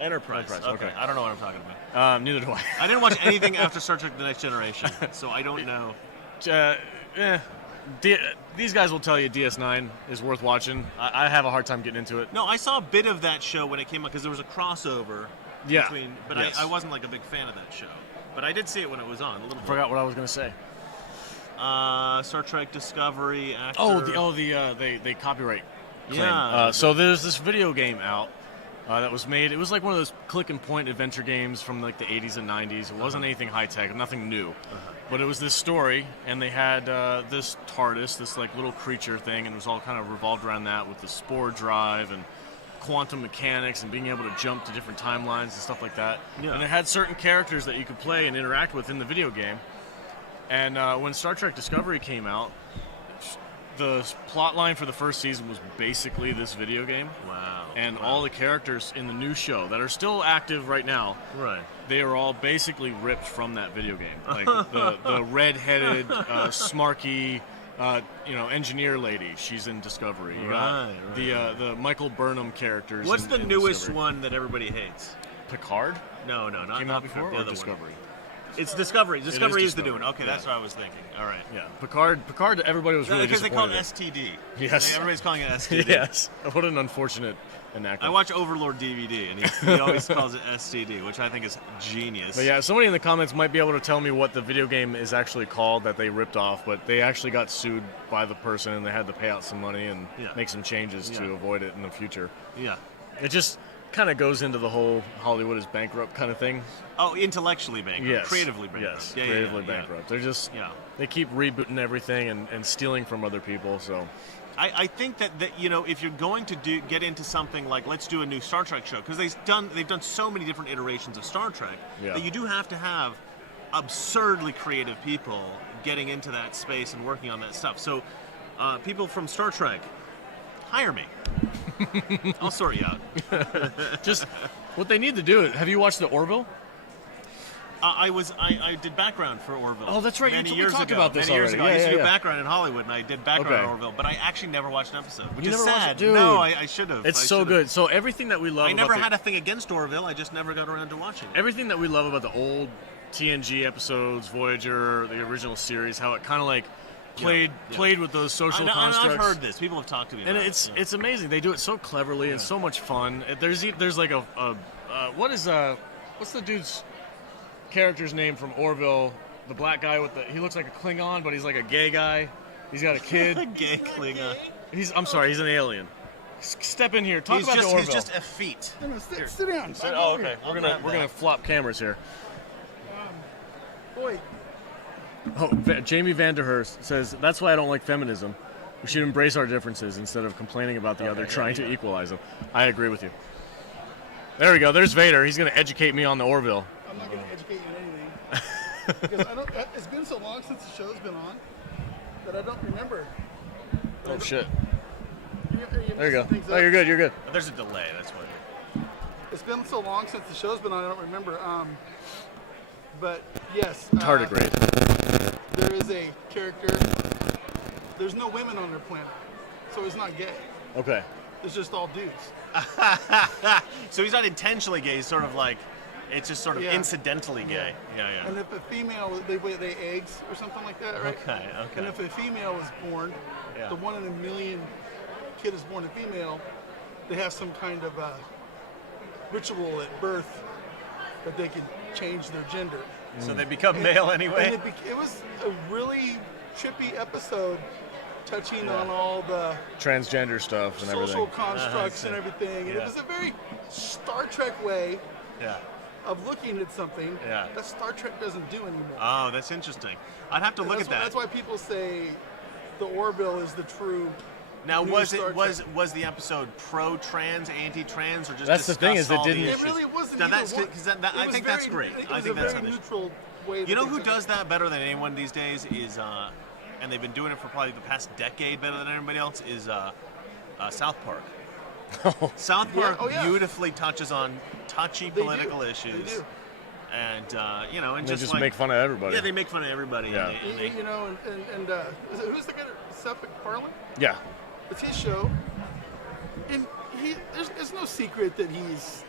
Enterprise. Okay. I don't know what I'm talking about. Neither do I. I didn't watch anything after Star Trek: The Next Generation, so I don't know. These guys will tell you DS9 is worth watching. I have a hard time getting into it. No, I saw a bit of that show when it came out because there was a crossover. Yeah. Between, but yes. I wasn't like a big fan of that show. But I did see it when it was on. A little bit. Forgot what I was going to say. Star Trek Discovery actor. They copyright claim. Yeah. So there's this video game out that was made. It was like one of those click and point adventure games from like the 80s and 90s. It wasn't anything high tech, nothing new. But it was this story, and they had this TARDIS, this like little creature thing, and it was all kind of revolved around that with the spore drive and quantum mechanics and being able to jump to different timelines and stuff like that. Yeah. And it had certain characters that you could play and interact with in the video game. And when Star Trek Discovery came out, the plot line for the first season was basically this video game. Wow. And all the characters in the new show that are still active right now, right? They are all basically ripped from that video game. Like the red-headed, smarky, engineer lady. She's in Discovery. You got the Michael Burnham characters. What's the newest Discovery. one that everybody hates? Picard? No, not Came out before the or other Discovery? One. It's Discovery. Discovery is the new Discovery. one. Okay, Yeah. that's what I was thinking. All right. Yeah, Picard. Everybody was really Because they call disappointed. it STD. Yes. Everybody's calling it STD. Yes. What an unfortunate enactment. I watch Overlord DVD, and he always calls it STD, which I think is genius. But yeah, somebody in the comments might be able to tell me what the video game is actually called that they ripped off, but they actually got sued by the person and they had to pay out some money and make some changes to avoid it in the future. Yeah. It just kind of goes into the whole Hollywood is bankrupt kind of thing. Oh, intellectually bankrupt. Yes. Creatively bankrupt. Yes, Yeah, creatively yeah. bankrupt. They're just, they keep rebooting everything and stealing from other people, so... I think that you know, if you're going to get into something like, let's do a new Star Trek show, because they've done so many different iterations of Star Trek that you do have to have absurdly creative people getting into that space and working on that stuff. So people from Star Trek, hire me. I'll sort you out. Just what they need to do. Have you watched the Orville? I did background for Orville. Oh, that's right. Many We years talked ago. about this Many years already. ago. I used to do Yeah. background in Hollywood, and I did background Okay. on Orville, but I actually never watched an episode, which You is never watched sad. it? Dude. No, I should have. It's so good. So everything that we love I never about had a thing against Orville. I just never got around to watching it. everything that we love about the old TNG episodes, Voyager, the original series, how it kind of like played with those social constructs. I've heard this. People have talked to me about And it. it's amazing. They do it so cleverly and so much fun. There's like what's the dude's character's name from Orville? The black guy he looks like a Klingon, but he's like a gay guy. He's got a kid. A gay Klingon. I'm sorry, he's an alien. Step in here. Talk about the Orville. He's just effete. Sit down. Oh, okay. We're gonna flop cameras here. Boy, Oh, Jamie Vanderhurst says that's why I don't like feminism. We should embrace our differences instead of complaining about the other trying to equalize them. I agree with you. There we go. There's Vader. He's going to educate me on the Orville. I'm not going to educate you in anything. Because it's been so long since the show's been on that I don't remember. Oh, shit. You're There you go. messing things Oh, up. you're good. You're good. There's a delay. That's what. It's been so long since the show's been on, I don't remember. But yes. Tardigrade. There is a character. There's no women on their planet, so he's not gay. Okay. It's just all dudes. So he's not intentionally gay. He's sort of like, it's just sort of Yeah. incidentally gay. Yeah, yeah. And if a female, they lay eggs or something like that, right? Okay, okay. And if a female is born, Yeah. the 1 in a million kid is born a female, they have some kind of ritual at birth that they can change their gender. So they become male anyway? And it was a really trippy episode touching on all the Transgender stuff and social everything. constructs and everything. And it was a very Star Trek way of looking at something that Star Trek doesn't do anymore. Oh, that's interesting. I'd have to look at that. That's why people say the Orville is the true. Now, new was Star it Trek. was the episode pro-trans, anti-trans, or just That's the thing, is discuss it all the didn't- issues? It really wasn't Now, either that's one. because I It think was that's very- great. it I was think a that's very an issue. neutral way. You know who does that better than anyone these days is, and they've been doing it for probably the past decade better than anybody else, is South Park. South Park beautifully touches on touchy political issues. They do. And you know, and They just just like, make fun of everybody. Yeah, they make fun of everybody. Yeah. And they, You know, who's the guy? Seth MacFarlane? Yeah. It's his show, and there's no secret that he's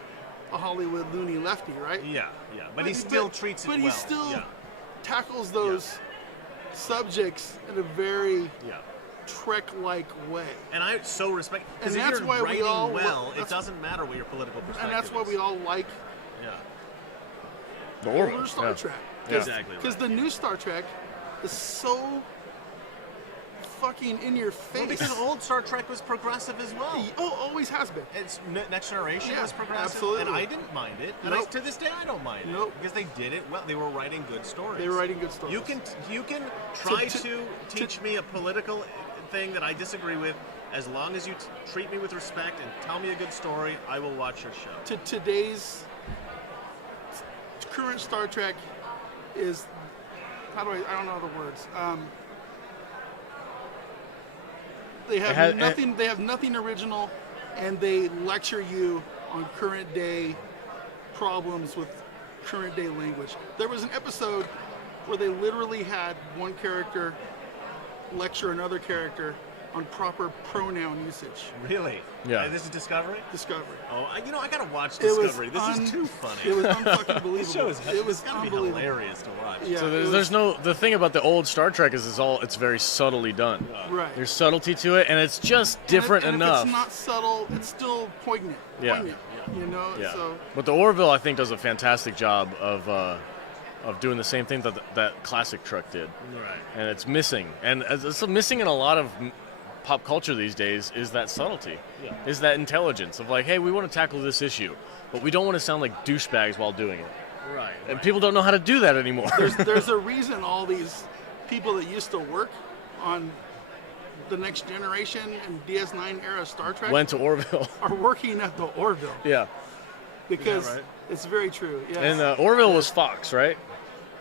a Hollywood loony lefty, right? yeah, but he still treats it well. But he still yeah. tackles those subjects in a very Yeah. Trek-like way. And I so respect, because And if that's you're why we writing all- well, it that's- doesn't matter what your political perspective And that's why we all like Yeah. The Orville. older Star Yeah. Trek. Yeah. Exactly Because right. the new Star Trek is so fucking in your face. Well, because old Star Trek was progressive as well. Oh, always has been. It's Next Generation Yeah, was progressive, absolutely. and I didn't mind it. And Nope. to this day, I don't mind it Nope. because they did it well. They were writing good stories. They were writing good stories. You can try To- to teach me a political thing that I disagree with. As long as you treat me with respect and tell me a good story, I will watch your show. To today's current Star Trek is I don't know the words. They have nothing. They have nothing original, and they lecture you on current day problems with current day language. There was an episode where they literally had one character lecture another character on proper pronoun usage. Really? Yeah. This is Discovery? Discovery. Oh, I gotta watch It was Discovery. This is too funny. It was unfucking believable. This show is It was gotta be unbelievable. hilarious to watch. Yeah, So it there's was- the thing about the old Star Trek is it's very subtly done. Right. There's subtlety to it, and it's just different and enough. If it's not subtle, it's still poignant. Yeah. Poignant, you know. Yeah. So But the Orville, I think, does a fantastic job of doing the same thing that classic Trek did. Right. And it's missing. And it's missing in a lot of pop culture these days is that subtlety. Yeah. Is that intelligence of like, hey, we want to tackle this issue, but we don't want to sound like douchebags while doing it. Right. And people don't know how to do that anymore. there's a reason all these people that used to work on the Next Generation and DS9 era Star Trek Went to Orville. are working at the Orville Yeah. because Is that right? it's very true. Yes. And Orville was Fox, right?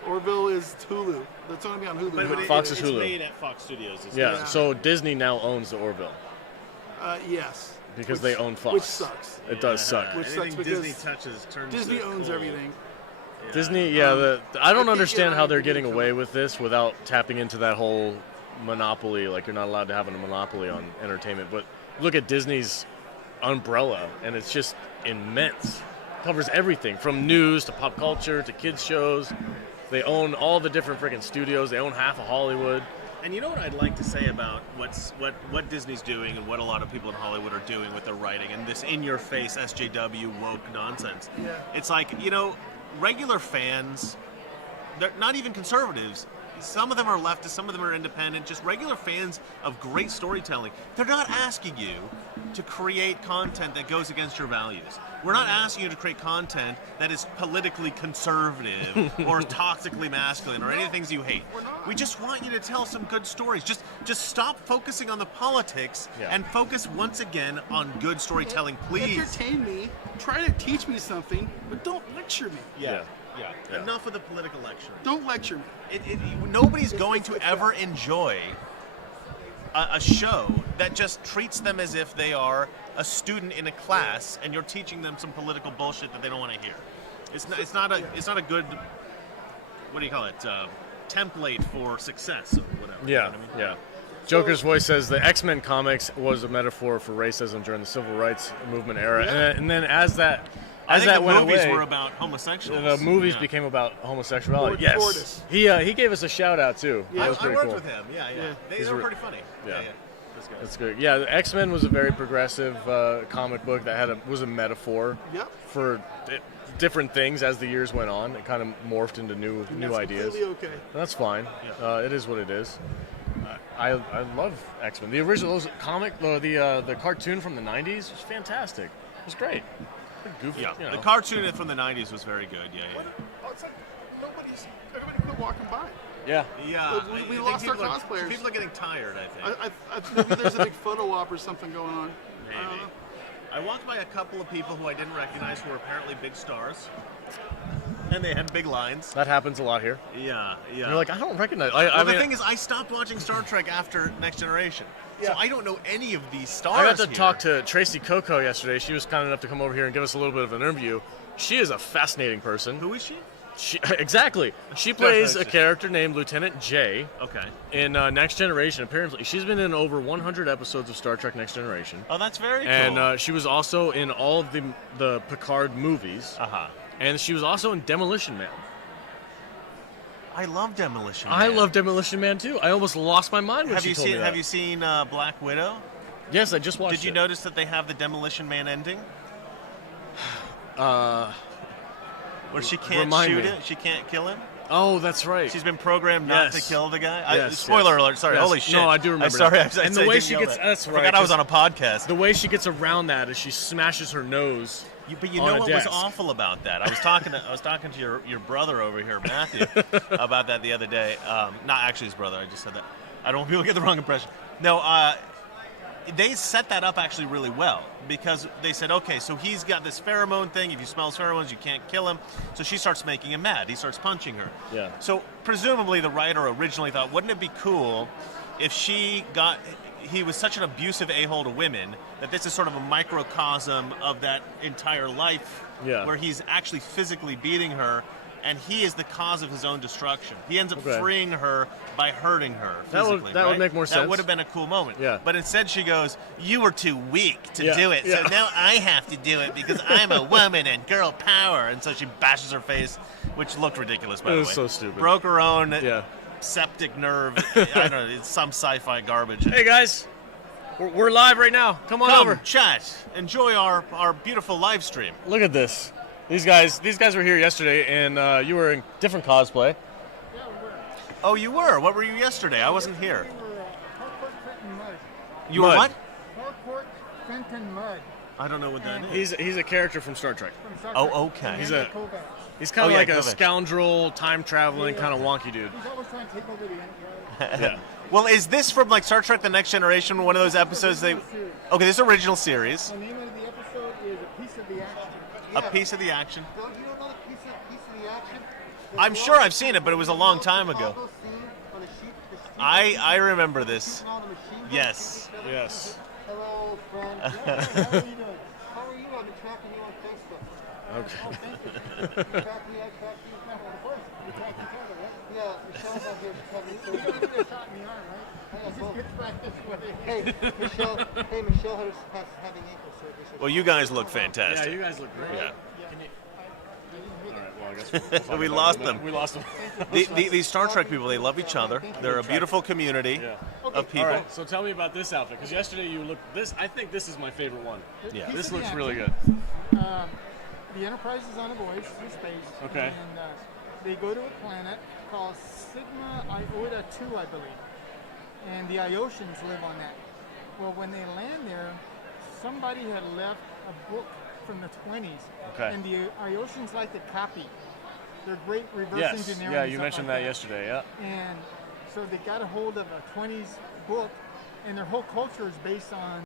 Orville is Hulu. That's only on Hulu. But now. Fox is it's Hulu. made at Fox Studios. Yeah. Yeah. So Disney now owns the Orville Yes. because Which- they own Fox. Which sucks. It does suck. Which Anything sucks Disney because touches turns Disney to owns coal. everything. Disney, I I can't don't get understand how behind they're the getting Disney away film. with this without tapping into that whole monopoly. Like you're not allowed to have a monopoly on entertainment. But look at Disney's umbrella, and it's just immense. Covers everything from news to pop culture to kids shows. They own all the different freaking studios. They own half of Hollywood. And you know what I'd like to say about what Disney's doing and what a lot of people in Hollywood are doing with their writing and this in-your-face SJW woke nonsense. Yeah. It's like, regular fans, they're not even conservatives. Some of them are leftists, some of them are independent, just regular fans of great storytelling. They're not asking you to create content that goes against your values. We're not asking you to create content that is politically conservative or toxically masculine or any of the things you hate. We just want you to tell some good stories. Just stop focusing on the politics and focus once again on good storytelling, please. Entertain me. Try to teach me something, but don't lecture me. Yeah. Enough of the political lecture. Don't lecture me. Nobody's going to ever enjoy a show that just treats them as if they are a student in a class and you're teaching them some political bullshit that they don't want to hear. It's not a good, what do you call it, template for success or whatever. Yeah, You know what I mean? yeah. Joker's voice says the X-Men comics was a metaphor for racism during the civil rights movement era, and then as that I think the went movies away, were about homosexuals. the movies Yeah. became about homosexuality. Yes, Tortoise. he gave us a shout out too. Yeah. That was I pretty worked cool. with him. Yeah. They He's were re- pretty funny. yeah. Those guys. That's good. Yeah, the X-Men was a very progressive comic book that was a metaphor Yep. for different things as the years went on. It kind of morphed into new That's ideas. completely okay. That's fine. It is what it is. I love X-Men. The original comic, the cartoon from the '90s was fantastic. It was great. Goofy. Yeah, you know. the cartoon from the '90s was very good. Yeah. Oh, it's like everybody quit walking by. Yeah. Yeah, Look, I we think lost our people are- cosplayers. People are getting tired, I think. Maybe there's a big photo op or something going on. I don't Maybe. know. I walked by a couple of people who I didn't recognize who were apparently big stars. And they had big lines. That happens a lot here. Yeah. You're like, I don't recognize. Well, the mean, thing is, I stopped watching Star Trek after Next Generation. So I don't know any of these stars I got to here. talk to Tracy Coco yesterday. She was kind enough to come over here and give us a little bit of an interview. She is a fascinating person. Who is she? Exactly. She plays a character named Lieutenant J. Okay. In Next Generation. Apparently, she's been in over 100 episodes of Star Trek Next Generation. Oh, that's very cool. And she was also in all of the Picard movies. Uh-huh. And she was also in Demolition Man. I love Demolition Man. I love Demolition Man too. I almost lost my mind when Have she you told me seen that. Have you seen Black Widow? Yes, I just watched Did you it. notice that they have the Demolition Man ending? Where she can't Remind shoot me. him, she can't kill him. Oh, that's right. She's been programmed not Yes. to kill the guy. Yes, Spoiler yes. alert! Sorry, Yes. holy shit! No, I do remember I'm sorry. that. And the way she gets—that's right. Forgot I was on a podcast. The way she gets around that is she smashes her nose. But you on know a what desk. was awful about that? I was talking to your brother over here, Matthew, about that the other day. Not actually his brother. I just said that. I don't want people to get the wrong impression. No, they set that up actually really well because they said, okay, so he's got this pheromone thing. If you smell pheromones, you can't kill him. So she starts making him mad. He starts punching her. Yeah. So presumably the writer originally thought, wouldn't it be cool if he was such an abusive a-hole to women that this is sort of a microcosm of that entire life Yeah. where he's actually physically beating her and he is the cause of his own destruction. He ends up Okay. freeing her by hurting her That would- physically. that would right? make more That sense. would have been a cool moment. Yeah. But instead she goes, "You were too weak to Yeah, do it, yeah. so now I have to do it because I'm a woman and girl power." And so she bashes her face, which looked ridiculous, by It the was way. so stupid. Broke her own Yeah. septic nerve. I don't know. It's some sci-fi garbage. Hey guys, we're live right now. Come on Come, over. chat. Enjoy our beautiful live stream. Look at this. These guys were here yesterday, and you were in different cosplay. Oh, you were? What were you yesterday? I wasn't here. Harcourt Fenton Mud. You were Mud. what? Harcourt Fenton Mud. I don't know what that is. He's a character from Star Trek. From Star Oh, Trek. okay. He's Commander a- Kovacs. He's kind of Oh, yeah, like a Kovacs. scoundrel, time traveling, kind of wonky dude. He's always trying to take over the Enterprise. Yeah. Well, is this from like Star Trek: The Next Generation? One of those episodes they. Okay, this original series. The name of the episode is A Piece of the Action. A piece of the action. Don't you know the piece of the action? I'm sure I've seen it, but it was a long time ago. I remember this. Yes. Yes. Hello, friend. Yeah, how are you doing? How are you? I've been tracking you on Facebook. Okay. Oh, thank you. You track me, I track you. Of course, we track each other, right? Yeah, Michelle's out here tracking me. So we don't need a shot in the arm, right? Just get practice with it. Hey, Michelle has having ankle surgery. So Well, you guys look Yeah, fantastic. you guys look great. Yeah. All right. Well, I guess we'll We talk lost about it. them. We lost them. These Star Trek people, they love each other. They're a beautiful community Yeah. of people. All right. So tell me about this outfit, because yesterday you looked. I think this is my favorite one. Yeah. This looks really good. The Enterprise is on a voyage through space. Okay. And they go to a planet called Sigma Iota 2, I believe. And the Iosians live on that. Well, when they land there, somebody had left a book from the 20s. Okay. And the Iosians like to copy. They're great reverse Yes. engineering. Yeah, and you stuff mentioned like that yesterday. Yeah. And so they got a hold of a 20s book, and their whole culture is based on